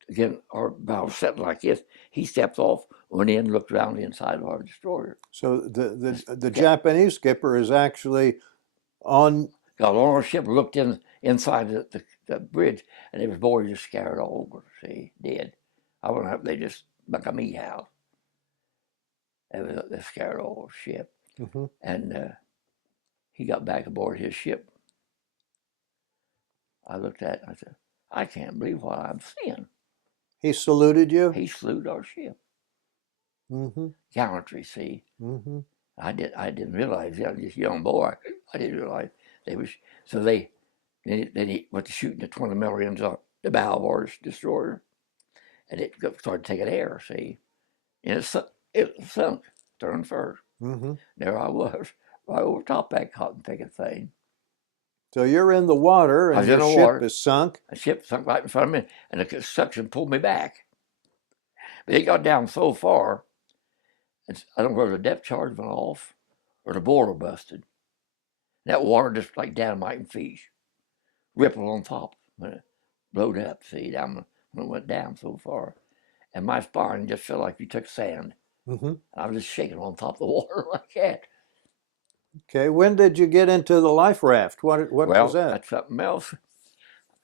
again, our bow was set like this. He stepped off, went in, looked around the inside of our destroyer. So the Japanese skipper is actually on. Got on our ship, looked inside the bridge, and there was boys just scared all over. See, dead. I went up, they just like a meat house. They scared all over the ship. Mm-hmm. And he got back aboard his ship. I looked at it and I said, "I can't believe what I'm seeing." He saluted you? He saluted our ship. Mm-hmm. Gallantry, see. Mm-hmm. I didn't realize that. I was just a young boy. I didn't realize they was. So then he went to shooting the 20 millimeters on the bow of our destroyer, and it started taking air. See, and it sunk stern first. Mm-hmm. There I was, right over top that cotton picket thing. So you're in the water, and your ship is sunk. The ship sunk right in front of me, and the suction pulled me back. But it got down so far, and I don't know whether the depth charge went off or the boiler busted. That water just like dynamite and fish, rippled on top when it blowed up, see, down when it went down so far. And my spine just felt like you took sand. Mm-hmm. I was just shaking on top of the water like that. Okay, when did you get into the life raft? What was Well, that? that's something else.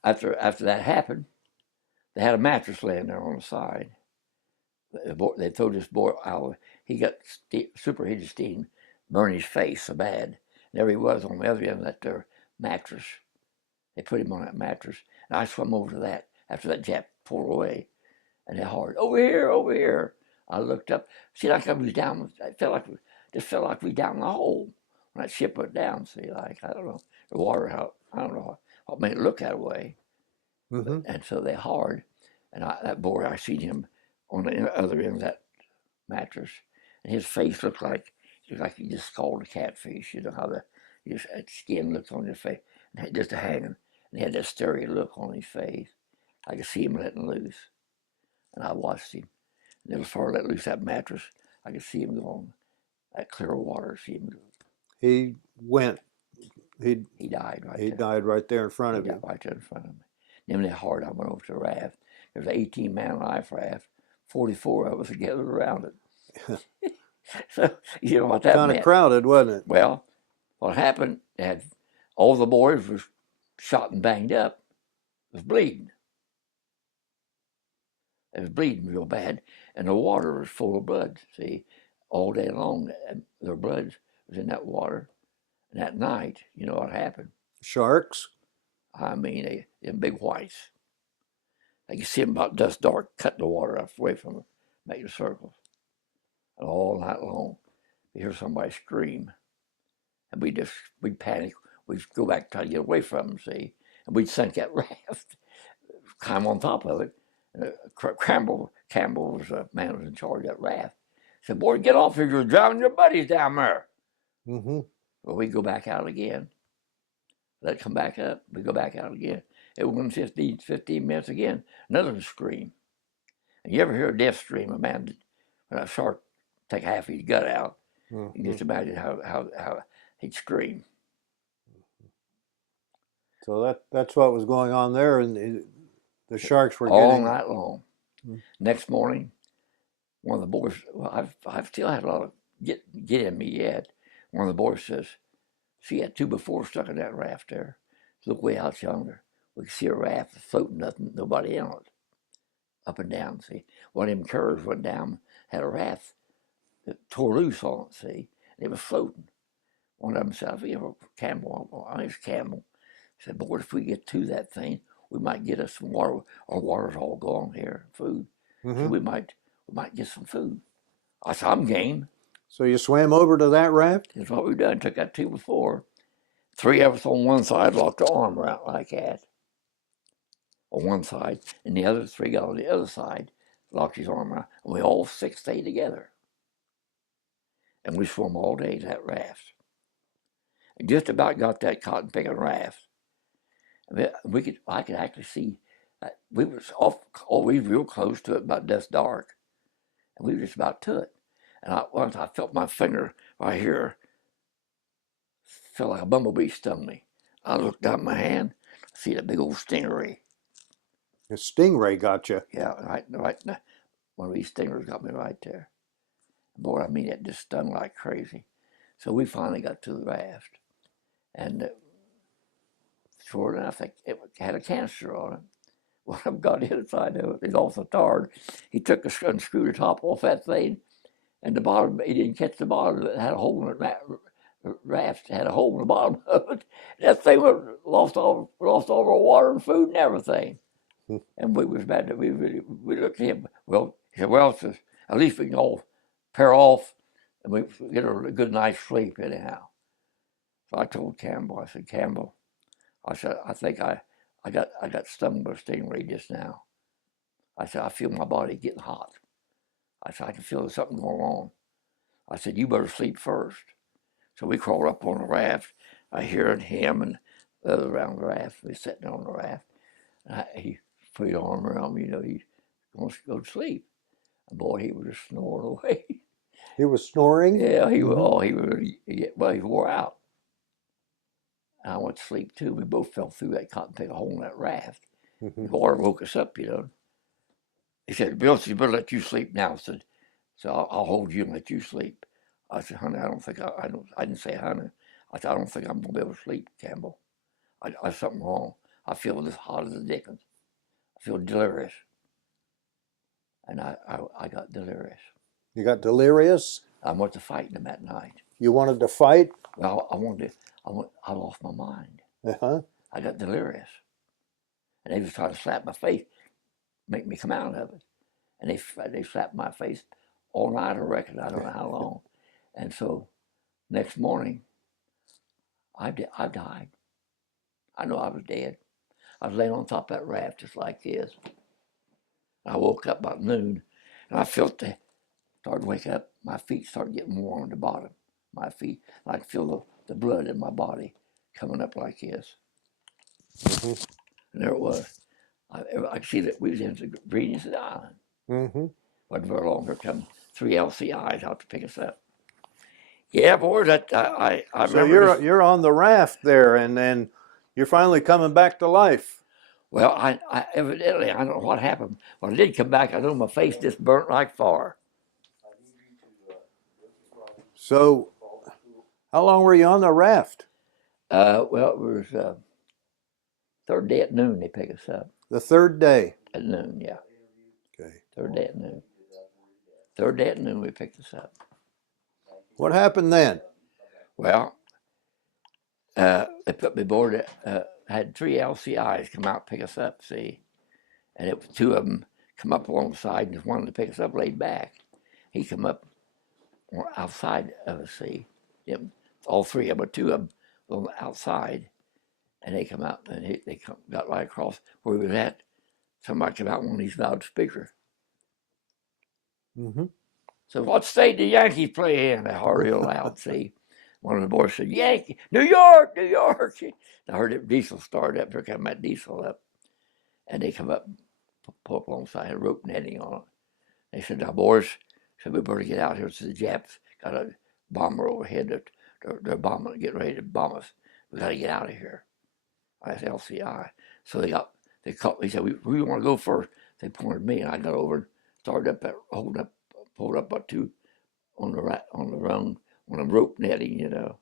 After that happened, they had a mattress laying there on the side. They threw this boy out. He got superheated steam, burned his face so bad. And there he was on the other end of that there mattress. They put him on that mattress, and I swam over to that after that Jap pulled away, and they hollered, "Over here, over here!" I looked up, see, like I was down. It just felt like we was down the hole when that ship went down. See, like I don't know the water, how I don't know what made it look that way. Mm-hmm. And so they hollered, and that boy, I seen him on the other end of that mattress, and his face looked like he just scalded a catfish. You know how the skin looks on his face, and just a hanging, and he had that starry look on his face. I could see him letting loose, and I watched him. And then before I let loose that mattress, I could see him going that clear water. See him. He went. He died right He there. died right there in front of He you. died right there in front of me. Then that hard, I went over to the raft. There was an 18-man life raft. 44 of us gathered around it. So you know what that Kind meant. of crowded, wasn't it? Well, what happened? Had all the boys was shot and banged up. Was bleeding. It was bleeding real bad, and the water was full of blood. See, all day long, their blood was in that water. And that night, you know what happened? Sharks. I mean, them big whites. I could see them about dusk dark, cutting the water away from them, making circles. And all night long, you hear somebody scream. And we'd panic. We'd go back, try to get away from them, see? And we'd sink that raft, climb on top of it. And Campbell was the man who was in charge of that raft. He said, "Boy, get off here. You're drowning your buddies down there." Mm-hmm. Well, we go back out again. Let it come back up. We go back out again. It went 15 minutes again. Another scream. And you ever hear a death scream? A man, when a shark take half his gut out, Mm-hmm. you can just imagine how he'd scream. So that's what was going on there, and the sharks were all getting night long. Mm. Next morning, one of the boys, well, I've still had a lot of get in me yet. One of the boys says, "See that 2x4 stuck in that raft there? Look way out yonder. We can see a raft floating, nothing, nobody in it, up and down. See, one of them curves went down, had a raft that tore loose on it. See, and it was floating. One of them said, Campbell, I think it's Campbell, said, "Boy, if we get to that thing, we might get us some water. Our water's all gone here, food. Mm-hmm. So we might get some food." I said, "I'm game." So you swam over to that raft? That's what we done. Took that 2x4. Three of us on one side locked the arm out like that. On one side, and the other three got on the other side, locked his arm around, and we all six stayed together. And we swam all day to that raft. And just about got that cotton picking raft. I could actually see we was always real close to it, about dusk dark, and we were just about to it. And once I felt my finger right here, felt like a bumblebee stung me. I looked down my hand, see that big old stingray. A stingray got you. Yeah, right. One of these stingers got me right there. Boy, I mean, it just stung like crazy. So we finally got to the raft, and sure enough, it had a canister on it. One of them got inside of it. He's also tarred. He took unscrewed the top off that thing, and the bottom, he didn't catch the bottom of it. It had a hole in it. The raft had a hole in the bottom of it. That thing lost all our water and food and everything. And we was bad that we looked at him. Well, he said, "Well," says, "at least we can all pair off and we get a good night's sleep anyhow." So I told Campbell, I said, "Campbell," I said, "I think I got stung by a stingray just now." I said, "I feel my body getting hot." I said, "I can feel there's something going on." I said, "You better sleep first." So we crawled up on the raft. I heard him and the other around the raft. We sitting on the raft. He put his arm around me, he's going to go to sleep. And boy, he was just snoring away. He was snoring? Yeah, he was. Mhm. Oh, well, he wore out. And I went to sleep too. We both fell through that cotton pick a hole in that raft. Mhm. The water woke us up, you know. He said, "Bill, she better let you sleep now." I said, "So I'll hold you and let you sleep." I said, "Honey, I don't think I didn't say honey. I said, I don't think I'm gonna be able to sleep, Campbell. There's something wrong. I feel as hot as the dickens. I feel delirious." And I got delirious. You got delirious? I went to fighting them that night. You wanted to fight? Well, I lost my mind. Uh-huh. I got delirious. And they was trying to slap my face, make me come out of it. And they slapped my face all night, I reckon. I don't know how long. And so next morning, I died. I know I was dead. I was laying on top of that raft just like this. I woke up about noon, and I felt started waking up. My feet started getting warm at the bottom. My feet, I could feel the blood in my body coming up like this. Mm-hmm. And there it was. I could see that we was in the greenest of the island. Mm-hmm. Wasn't very long. Here come 3 LCIs out to pick us up. Yeah, boys, I So remember this. you're on the raft there, and then you're finally coming back to life. Well, I evidently, I don't know what happened. When I did come back, I know my face just burnt like fire. So how long were you on the raft? Well, it was third day at noon they picked us up. The third day. At noon, yeah. Okay. Third day at noon. Third day at noon we picked us up. What happened then? Well, they put me aboard. Had 3 LCIs come out and pick us up. See, and it was 2 of them come up alongside, and one to pick us up laid back. He come up outside of us. See, all 3 of them, but 2 of them on the outside, and they come out and got right across where we was at. Somebody came out on one of these loudspeakers. Mm-hmm. So what state do Yankees play in? They heard real loud. See, one of the boys said, "Yankee, New York, New York." I heard it diesel start up. There came that diesel up, and they come up, pull up alongside a rope netting on it. They said, "Now, boys," said, "we better get out here." So the Japs got a bomber overhead. They're bombing, getting ready to bomb us. We got to get out of here. That's LCI. So they called. They said, "We want to go first." They pointed me, and I got over and started pulled up about 2 on the run on a rope netting, you know.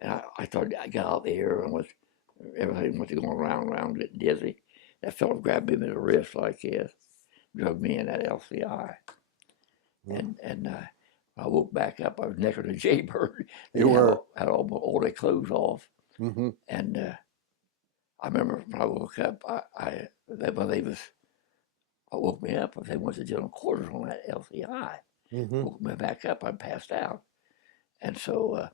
And I got out there and everything was going around, getting dizzy. That fellow grabbed me by the wrist like this, drug me in that LCI. And I woke back up. I was naked as a jaybird. You were. Had all their clothes off. Mm-hmm. And I remember when I woke up, I woke me up. They went to general quarters on that LCI. Mm-hmm. Woke me back up. I passed out. And so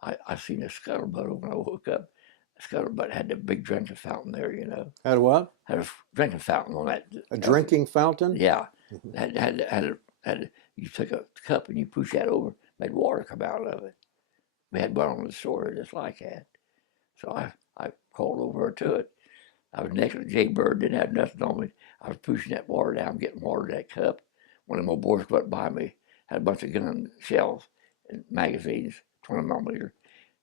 I seen a scuttlebutt when I woke up. The scuttlebutt had the big drinking fountain there, you know. Had what? Had a drinking fountain on that. A drinking fountain? Yeah. Mm-hmm. You took a cup and you push that over, made water come out of it. We had one on the shore just like that. So I crawled over to it. I was naked as a jaybird, didn't have nothing on me. I was pushing that water down, getting water to that cup. One of my boys went by me, had a bunch of gun shells and magazines, 20 millimeter.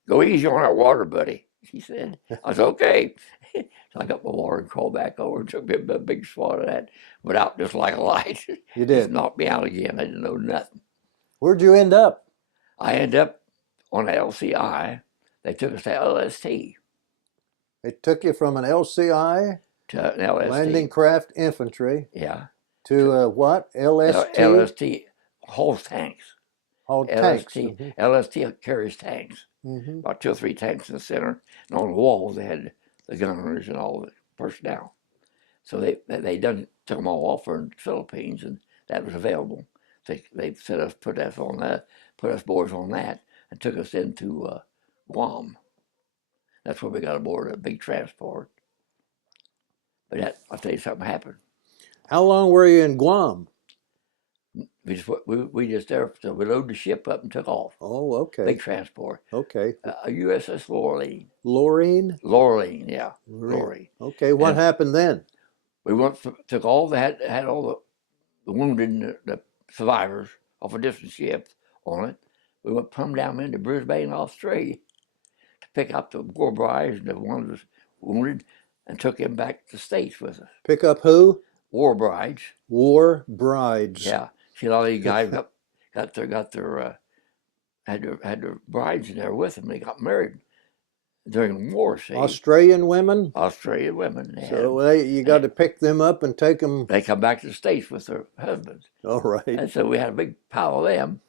"Go easy on that water, buddy," he said. I was okay. So I got my water and crawled back over and took me a big swat of that, went out just like a light. You Just did. knocked me out again. I didn't know nothing. Where'd you end up? I ended up on LCI. They took us to LST. They took you from an LCI, To an LST. landing craft infantry, Yeah. to what? LST? LST hauls tanks. Oh, tanks. LST Mm-hmm. LST carries tanks. Mm-hmm. About 2 or 3 tanks in the center, and on the walls they had the gunners and all the personnel. So they took them all off for the Philippines, and that was available. They put us boys on that, and took us into Guam. That's where we got aboard a big transport. But I'll tell you something happened. How long were you in Guam? We just there, so we loaded the ship up and took off. Oh, okay. Big transport. Okay. A USS Laurelene. Laureen? Yeah. Laurelene. Okay, what happened then? We took all had all wounded and the survivors off a different ship on it. We went plumb down into Brisbane, Australia, to pick up the war brides and the ones that was wounded, and took them back to the States with us. Pick up who? War brides. War brides. Yeah. See, a lot of these guys had their brides in there with them. They got married during the war. See, Australian women. Australian women. So you got to pick them up and take them. They come back to the States with their husbands. All right. And so we had a big pile of them.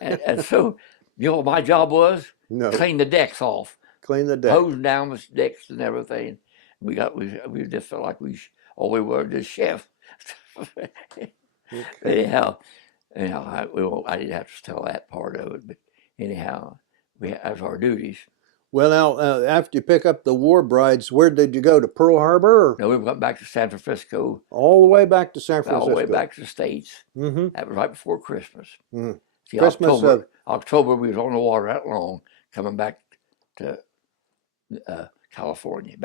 and so, you know what my job was? No. Clean the decks off. Clean the deck. Hosing down the decks and everything. We just felt like we were just chefs. Okay. Anyhow, I didn't have to tell that part of it, but anyhow, that was our duties. Well, now, after you pick up the war brides, where did you go, to Pearl Harbor? Or? No, we went back to San Francisco. All the way back to San Francisco? All the way back to the States. Mm-hmm. That was right before Christmas. Mm-hmm. See, Christmas October, we was on the water that long, coming back to California,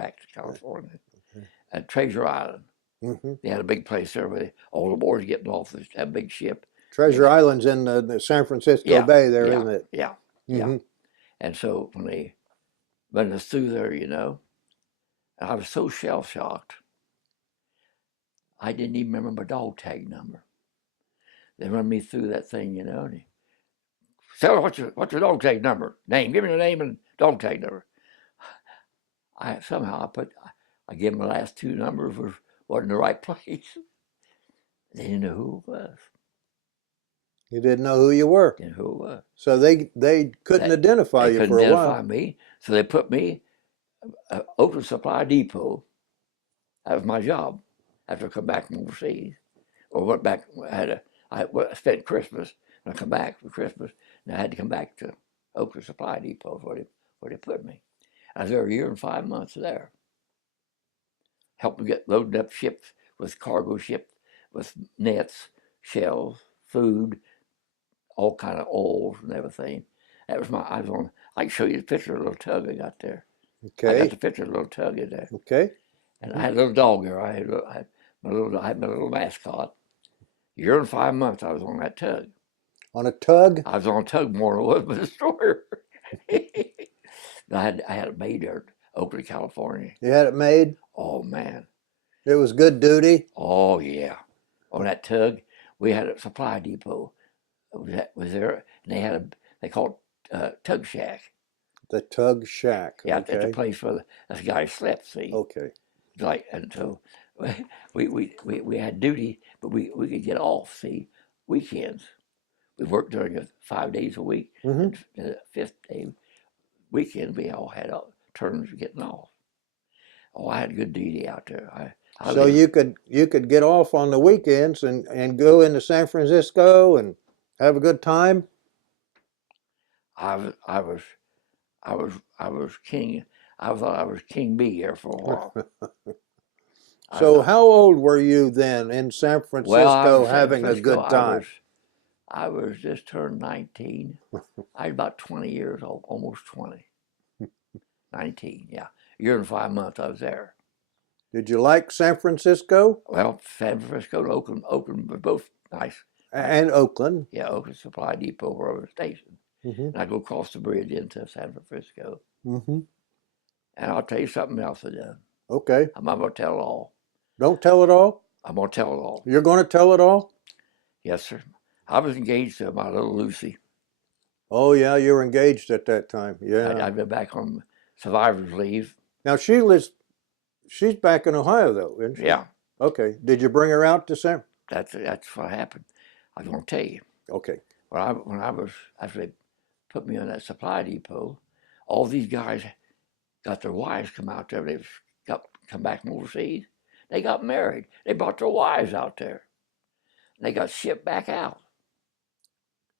at Treasure Island. Mm-hmm. They had a big place there where all the boys getting off that big ship. Treasure Island's in the San Francisco Bay there, isn't it? Yeah, mm-hmm. yeah. And so when they run us through there, I was so shell-shocked, I didn't even remember my dog tag number. They run me through that thing, and they, "Sarah, what's your dog tag number? Name, give me your name and dog tag number." I gave them the last two numbers wasn't the right place. They didn't know who it was. You didn't know who you were. Didn't know who it was. So they couldn't identify you for a while. They couldn't identify me, so they put me Oakland Supply Depot. That was my job after I come back from overseas, or went back. I spent Christmas and I come back for Christmas, and I had to come back to Oakland Supply Depot where they put me. I was there a year and 5 months there. Helped them get loaded up ships with cargo ships with nets, shells, food, all kind of oils and everything. That was I can show you the picture of the little tug I got there. Okay. I got the picture of the little tug in there. Okay. And I had a little dog there. I had my little mascot. A year and 5 months I was on that tug. On a tug? I was on a tug more than I was with a destroyer. I had it made there in Oakland, California. You had it made? Oh man. It was good duty? Oh yeah. On that tug, we had a supply depot. Was there, and they called it Tug Shack. The Tug Shack. Yeah, okay. At the place where the guy slept. See. Okay. And so we had duty, but we could get off. See, weekends. We worked during 5 days a week. Mm-hmm. And the fifth day weekend, we all had turns getting off. Oh, I had good duty out there. So you could get off on the weekends and go into San Francisco and have a good time? I was king. I thought I was King Bee here for a while. So how old were you then in San Francisco having a good time? I was just turned 19. I was about 20 years old, almost 20. 19, yeah. A year and 5 months I was there. Did you like San Francisco? Well, San Francisco and Oakland were both nice. And Oakland? Yeah, Oakland Supply Depot where I was stationed. Mm-hmm. And I go across the bridge into San Francisco. Mm-hmm. And I'll tell you something else I done. Okay. I'm not going to tell it all. Don't tell it all? I'm going to tell it all. You're going to tell it all? Yes, sir. I was engaged to my little Lucy. Oh, yeah, you were engaged at that time. Yeah. I'd been back on survivor's leave. Now, she's back in Ohio, though, isn't she? Yeah. Okay. Did you bring her out to San? That's what happened. I was going to tell you. Okay. After they put me on that supply depot, all these guys got their wives come out there. They've come back from overseas. They got married. They brought their wives out there. They got shipped back out.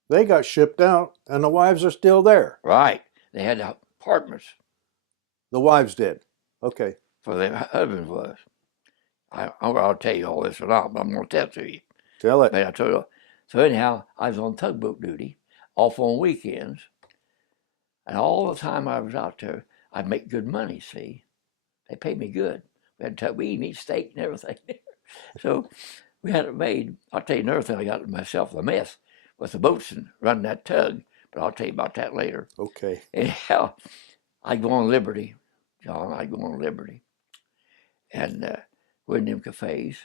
They got shipped out, and the wives are still there. Right. They had apartments. The wives did. Okay. For their husbands was. I'll tell you all this or not, but I'm going to tell it to you. Tell it. But I told you. So anyhow, I was on tugboat duty, off on weekends, and all the time I was out there, I'd make good money. See, they paid me good. We eat steak and everything. So We had it made. I'll tell you another thing. I got myself a mess with the boatswain running that tug, but I'll tell you about that later. Okay. Anyhow, I'd go on Liberty, John. I'd go on Liberty, and we're in them cafes,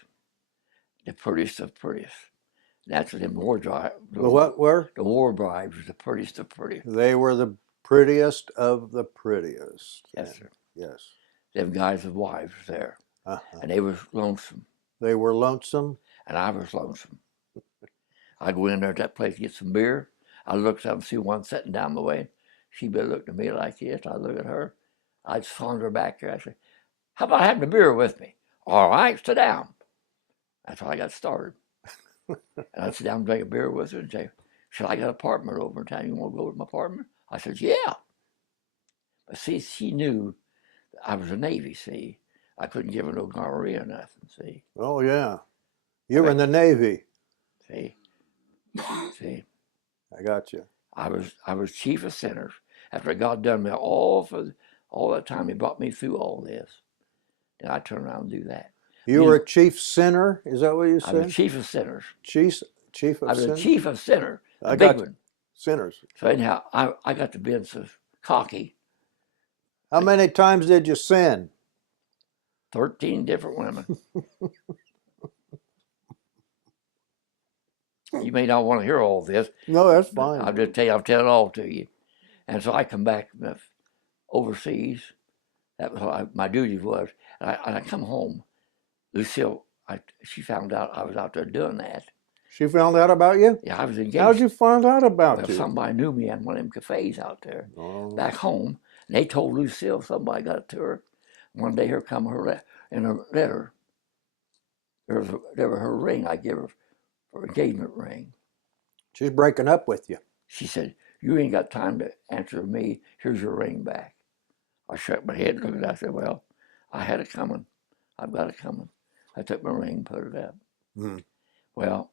the prettiest of prettiest. That's what them war drive. The what were? The war brides was the prettiest of prettiest. They were the prettiest of the prettiest. Yes, sir. Yes. Them guys with wives there, and they was lonesome. They were lonesome. And I was lonesome. I go in there to that place to get some beer. I looked up and see one sitting down the way. She looked at me like this. I look at her. I'd saunter back there. I said, "How about having a beer with me?" "All right, sit down." That's how I got started. And I'd sit down and drink a beer with her and say, "Should I got an apartment over in town? You want to go to my apartment?" I said, "Yeah." But see, she knew I was a Navy, see. I couldn't give her no gonorrhea or nothing, see. Oh, yeah. You were in the Navy. See. I got you. I was chief of sinners. After God done me all that time, He brought me through all this. Then I turn around and do that. You were a chief sinner? Is that what you said? I was chief of sinners. Chief of sinners? I was a chief of sinners. I big got one. Sinners. So anyhow, I got to being so cocky. How many times did you sin? 13 different women. You may not want to hear all this. No, that's fine. I'll just tell you, I'll tell it all to you. And so I come back overseas. That was what my duty was. And I come home. Lucille, she found out I was out there doing that. She found out about you? Yeah, I was engaged. How'd you find out about you? Somebody knew me in one of them cafes out there back home. And they told Lucille, somebody got it to her. One day here come her in a letter. There was her ring I gave her, her engagement ring. She's breaking up with you. She said, "You ain't got time to answer me. Here's your ring back." I shook my head and looked at it. I said, "Well, I had it coming. I've got it coming." I took my ring, put it up. Mm. Well,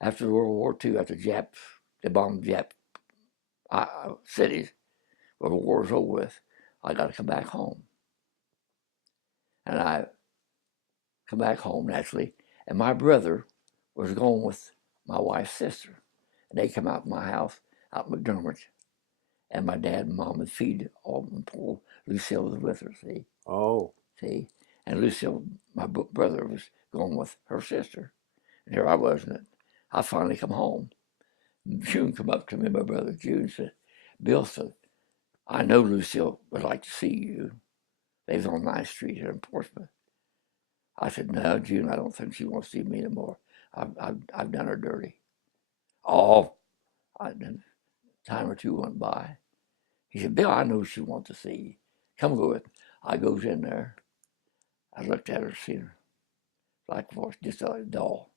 after World War II, after they bombed Jap cities, where the war was over with, I got to come back home. And I come back home naturally, and my brother was going with my wife's sister. And they come out to my house out in McDermott, and my dad and mom would feed all them poor. Lucille was with her, see? Oh. See? And Lucille, my brother, was going with her sister. And here I was, and I finally come home. June come up to me, my brother June said, "Bill said, I know Lucille would like to see you." They was on 9th Street here in Portsmouth. I said, "No, June, I don't think she wants to see me anymore. I've done her dirty." Oh, time or two went by. He said, "Bill, I know she wants to see you. Come go with me." I goes in there. I looked at her, seen her. Like just a doll.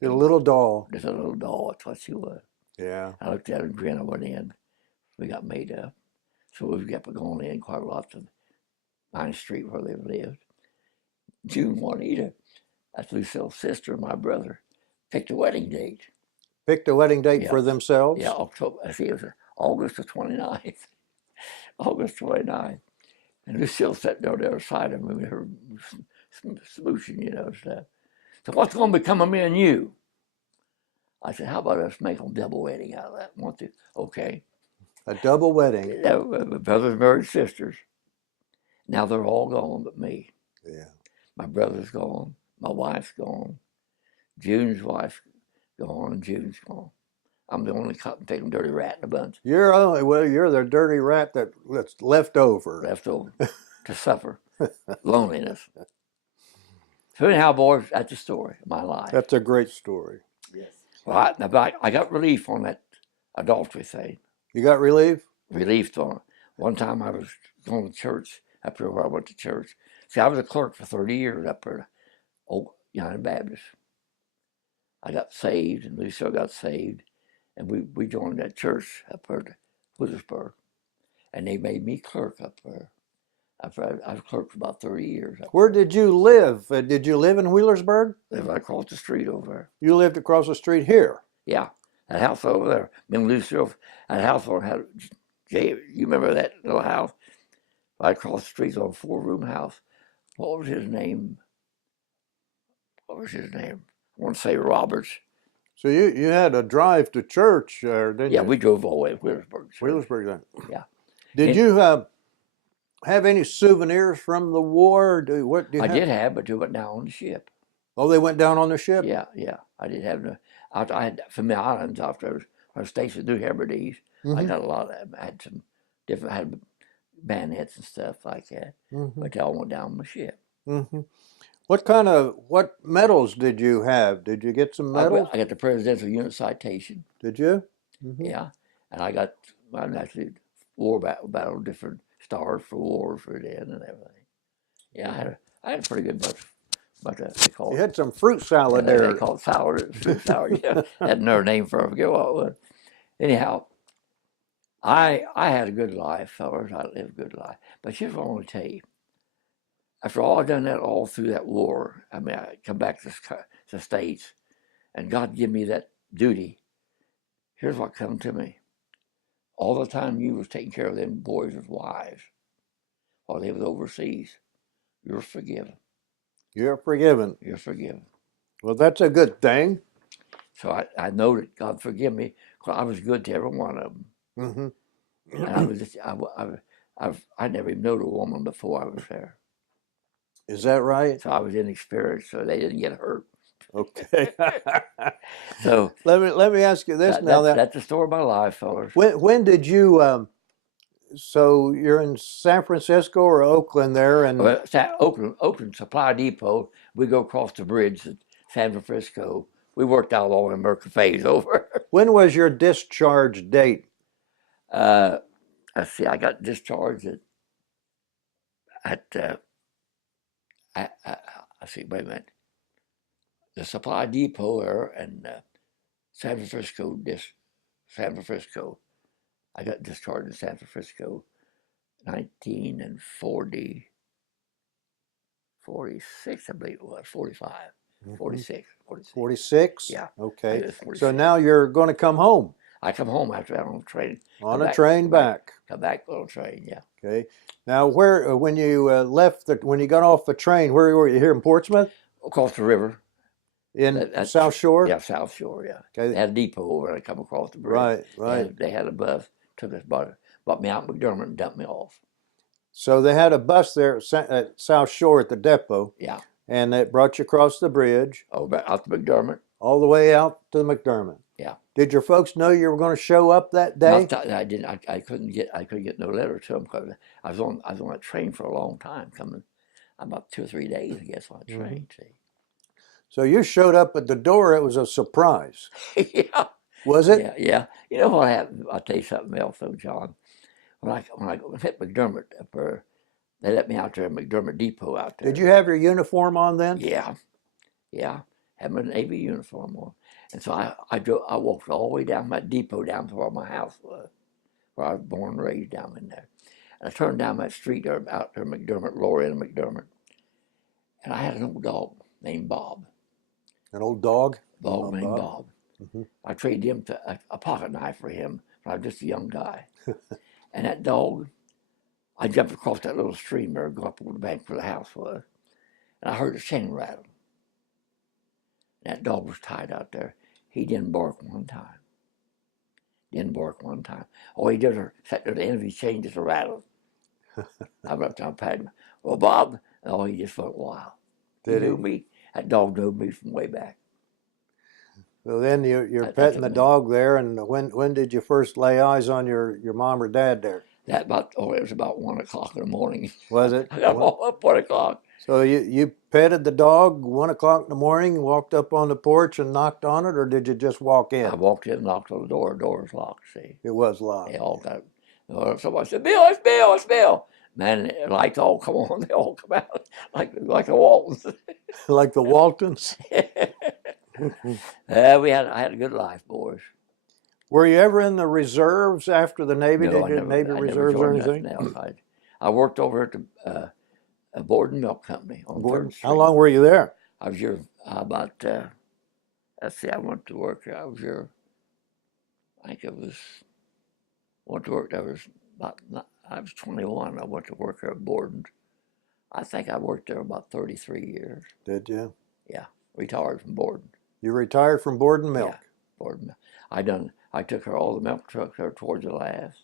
A little doll. Just a little doll, that's what she was. Yeah. I looked at her and grinned. I went in. We got made up. So we kept going in quite a lot to 9th Street where they lived. June Juanita, that's Lucille's sister and my brother, picked a wedding date. Picked a wedding date for themselves? Yeah, October. I see, it was August the 29th. August 29th. And Lucille sat down the other side of me with her smooching, stuff. So what's going to become of me and you? I said, "How about us make a double wedding out of that? Want to?" Okay. A double wedding. Yeah, my brother's married sisters. Now they're all gone but me. Yeah. My brother's gone. My wife's gone. June's wife's gone, and June's gone. I'm the only cotton-taking dirty rat in the bunch. You're the dirty rat that's left over. Left over to suffer loneliness. So anyhow, boys, that's the story of my life. That's a great story. Yes. Well, I got relief on that adultery thing. You got relief? Relief on it. One time I was going to church up there where I went to church. See, I was a clerk for 30 years up there at Old United Baptist. I got saved, and Lucille got saved, and we joined that church up there at Withersburg, and they made me clerk up there. I was clerk for about 30 years. Where did you live? Did you live in Wheelersburg? Lived right across the street over there. You lived across the street here? Yeah, that house over there. Me and Lucille, that house over had, Jay, you remember that little house? Right across the street on a 4-room house. What was his name? I'm want to say Roberts. So you had a drive to church, didn't Yeah, you? we drove all the way to Wheelersburg. Wheelersburg then. Yeah. Did you have any souvenirs from the war? What do you I have? did have, but they went down on the ship. Oh, they went down on the ship? Yeah, yeah. I did have no. I had from the islands after I was stationed in New Hebrides. I got a lot of them. I had some different. I had bayonets and stuff like that, but they all went down on the ship. Mm-hmm. What medals did you have? Did you get some medals? I got the Presidential Unit Citation. Did you? Mm-hmm. Yeah, and I actually battle different stars for wars for then and everything. Yeah, I had a pretty good bunch of they call You it. had some fruit salad They there. call it salad, fruit salad. Yeah, had another name for it. I forget what it was. Anyhow, I had a good life, fellas. I lived a good life. But here's what I want to tell you. After all I've done that all through that war, I mean, I come back to the States, and God give me that duty. Here's what come to me. All the time you was taking care of them boys' wives while they was overseas, you're forgiven. You're forgiven. You're forgiven. Well, that's a good thing. So I know that God forgive me because I was good to every one of them. Mm-hmm. And I was just, I never even known a woman before I was there. Is that right? So I was inexperienced, so they didn't get hurt. Okay. So let me ask you this now. That's the story of my life, fellas. When did you? So you're in San Francisco or Oakland there, and Well, Oakland Supply Depot. We go across the bridge at San Francisco. We worked out all the American phase over. when was your discharge date? Let's see. I got discharged at I see. Wait a minute. The Supply Depot there in San Francisco. San Francisco. I got discharged in San Francisco, 1940. 46, I believe it was, 45, 46, 46. 46? Yeah. Okay. 46. So now you're going to come home. I come home after that on a train. On a train back. Come back on a train, yeah. Okay. Now, when you when you got off the train, where were you? Here in Portsmouth? Across the river. In South Shore? Yeah, South Shore, yeah. Okay. They had a depot over and I come across the bridge. Right. They had a bus, took us, brought me out in McDermott and dumped me off. So they had a bus there at South Shore at the depot. Yeah. And it brought you across the bridge. Out to McDermott. All the way out to McDermott. Yeah. Did your folks know you were going to show up that day? I didn't. I couldn't get no letter to them because I was on that train for a long time, coming about 2 or 3 days, I guess, on the train. See. So you showed up at the door. It was a surprise. Yeah. Was it? Yeah. You know what happened? I'll tell you something else, though, John. When I hit McDermott, they let me out there at McDermott Depot out there. Did you have your uniform on then? Yeah. Had my Navy uniform on. And so I walked all the way down that depot down to where my house was, where I was born and raised down in there. And I turned down that street there, out there, McDermott, lower end of McDermott. And I had an old dog named Bob. An old dog? Dog named Bob. Mm-hmm. I traded him to a pocket knife for him when I was just a young guy. And that dog, I jumped across that little stream there, go up on the bank where the house was, and I heard the chain rattle. That dog was tied out there. He didn't bark one time. All he did was sat there at the end of his chain just a rattle. I went up there and patted him. Well, Bob, oh, he just went wild. Did he? Knew me. That dog knew me from way back. So then you're petting the dog there, and when did you first lay eyes on your mom or dad there? It was about 1 o'clock in the morning. Was it? I got up 1 o'clock. So you petted the dog 1 o'clock in the morning, walked up on the porch and knocked on it, or did you just walk in? I walked in and knocked on the door. The door was locked, see. It was locked. They all got somebody said, Bill, it's Bill, it's Bill. Man, the lights all come on, they all come out like the Waltons. Like the Waltons? I had a good life, boys. Were you ever in the reserves after the Navy? No, did you Navy reserves or anything? I worked over at the a board and milk company on 3rd Street. How long were you there? I was here about, let's see, I went to work, I was here, I went to work, I was 21, I went to work there at Borden. I think I worked there about 33 years. Did you? Yeah, retired from Borden. You retired from boarding milk. Yeah, board milk. I took her all the milk trucks there towards the last.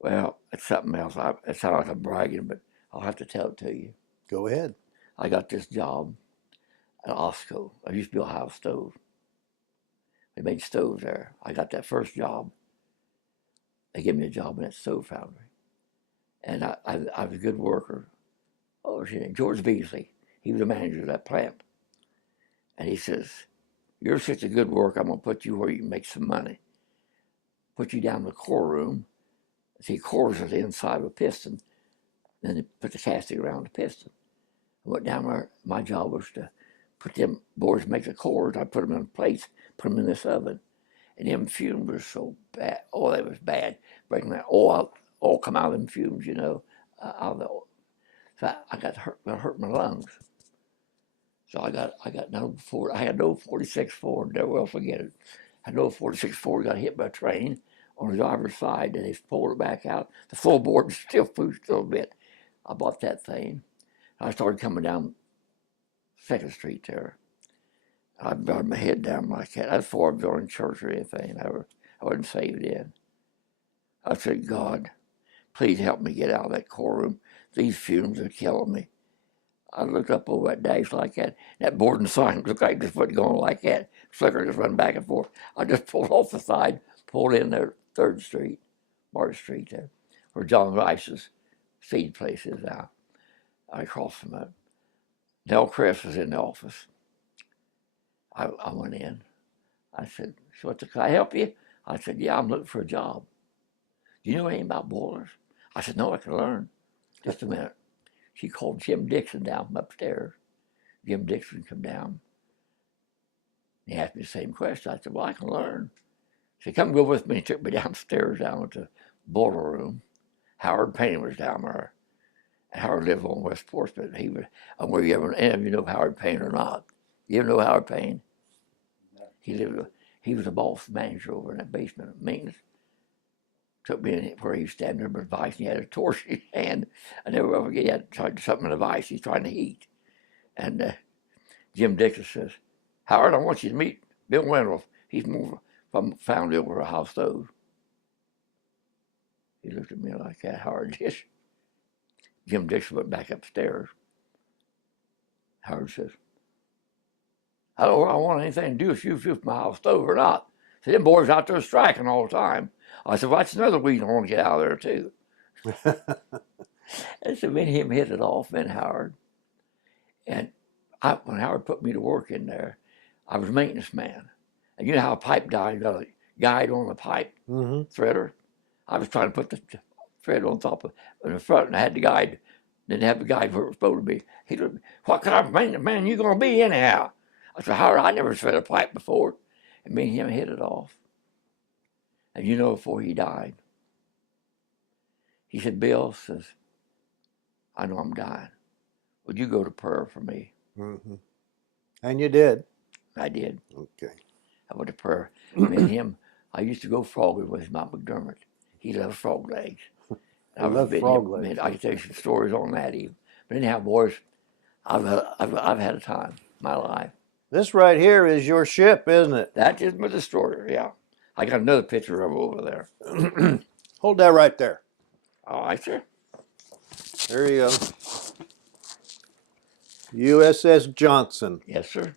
Well, it's something else. It sounds like I'm bragging, but I'll have to tell it to you. Go ahead. I got this job at Osco. I used to be Ohio Stove. They made stoves there. I got that first job. They gave me a job in that stove foundry. And I was a good worker. Oh, what's his name? George Beasley. He was the manager of that plant. And he says, "You're such a good worker, I'm going to put you where you can make some money. Put you down in the core room." See, cores are the inside of a piston. Then they put the casting around the piston. I went down there. My job was to put them boards, make the cores. I put them in plates, put them in this oven. And them fumes were so bad. Oh, that was bad. Breaking that oil come out of them fumes, you know, out of the oil. So I got hurt my lungs. So I got an old Ford. I had an old 46 Ford. Never will forget it. I had an old 46 Ford. Got hit by a train on the driver's side, and they pulled it back out. The full board still pushed a little bit. I bought that thing. I started coming down 2nd Street there. I bowed my head down like that. That's before I was going to church or anything. I wasn't saved in. I said, "God, please help me get out of that core room. These fumes are killing me." I looked up over that dash like that. That board and sign looked like just wasn't going like that. Flicker just running back and forth. I just pulled off the side, pulled in there, 3rd Street, Martin Street there, where John Rice's seed place is now. I crossed from it. Nell Crest was in the office. I went in. I said, "So can I help you?" I said, "Yeah, I'm looking for a job." "Do you know anything about boilers?" I said, "No, I can learn." "Just a minute." She called Jim Dixon down from upstairs. Jim Dixon come down. He asked me the same question. I said, "Well, I can learn." She said, "Come go with me." He took me downstairs down to the boiler room. Howard Payne was down there. And Howard lived on West Portsmouth. He was, whether you ever, any of you know Howard Payne or not. You ever know Howard Payne? He was the boss manager over in that basement of maintenance. Took me in where he was standing there with a vice, and he had a torch in his hand. I never will forget, he had tried something in the vice he's trying to heat. And Jim Dixon says, "Howard, I want you to meet Bill Windle. He's more from found over a house stove." He looked at me like that, Howard did. Jim Dixon went back upstairs. Howard says, "I don't want anything to do with you if my house stove or not." So them boys out there striking all the time. I said, "Well, that's another reason I want to get out of there too." And so me and him hit it off, me and Howard. And when Howard put me to work in there, I was maintenance man. And you know how a pipe died, you got a guide on the pipe threader? I was trying to put the thread on top of in the front, and I had the guide. Didn't have the guide where it was supposed to be. He said, "What kind of maintenance man you gonna be anyhow?" I said, "Howard, I never threaded a pipe before." And me and him hit it off. And you know, before he died, he said, "Bill," says, "I know I'm dying. Would you go to prayer for me?" And you did. I did. Okay. I went to prayer. Me and him, I used to go frogging with him, McDermott. He loved frog legs. I love frog legs. I can tell you some stories on that even. But anyhow, boys, I've had a time in my life. This right here is your ship, isn't it? That is my destroyer, yeah. I got another picture of it over there. Hold that right there. All right, sir. There you go. USS Johnston. Yes, sir.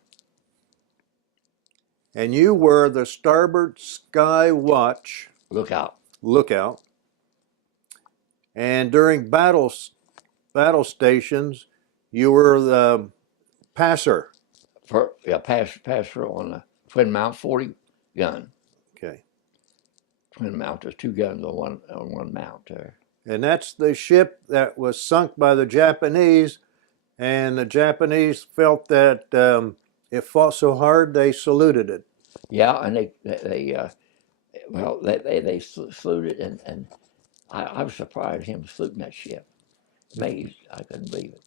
And you were the starboard sky watch lookout. And during battle stations, you were the passer. Passer on the twin mount 40 gun. Okay. Twin mount. There's 2 guns on one mount there. And that's the ship that was sunk by the Japanese, and the Japanese felt that it fought so hard they saluted it. Yeah, and they saluted, and I was surprised him saluting that ship. Amazed, I couldn't believe it.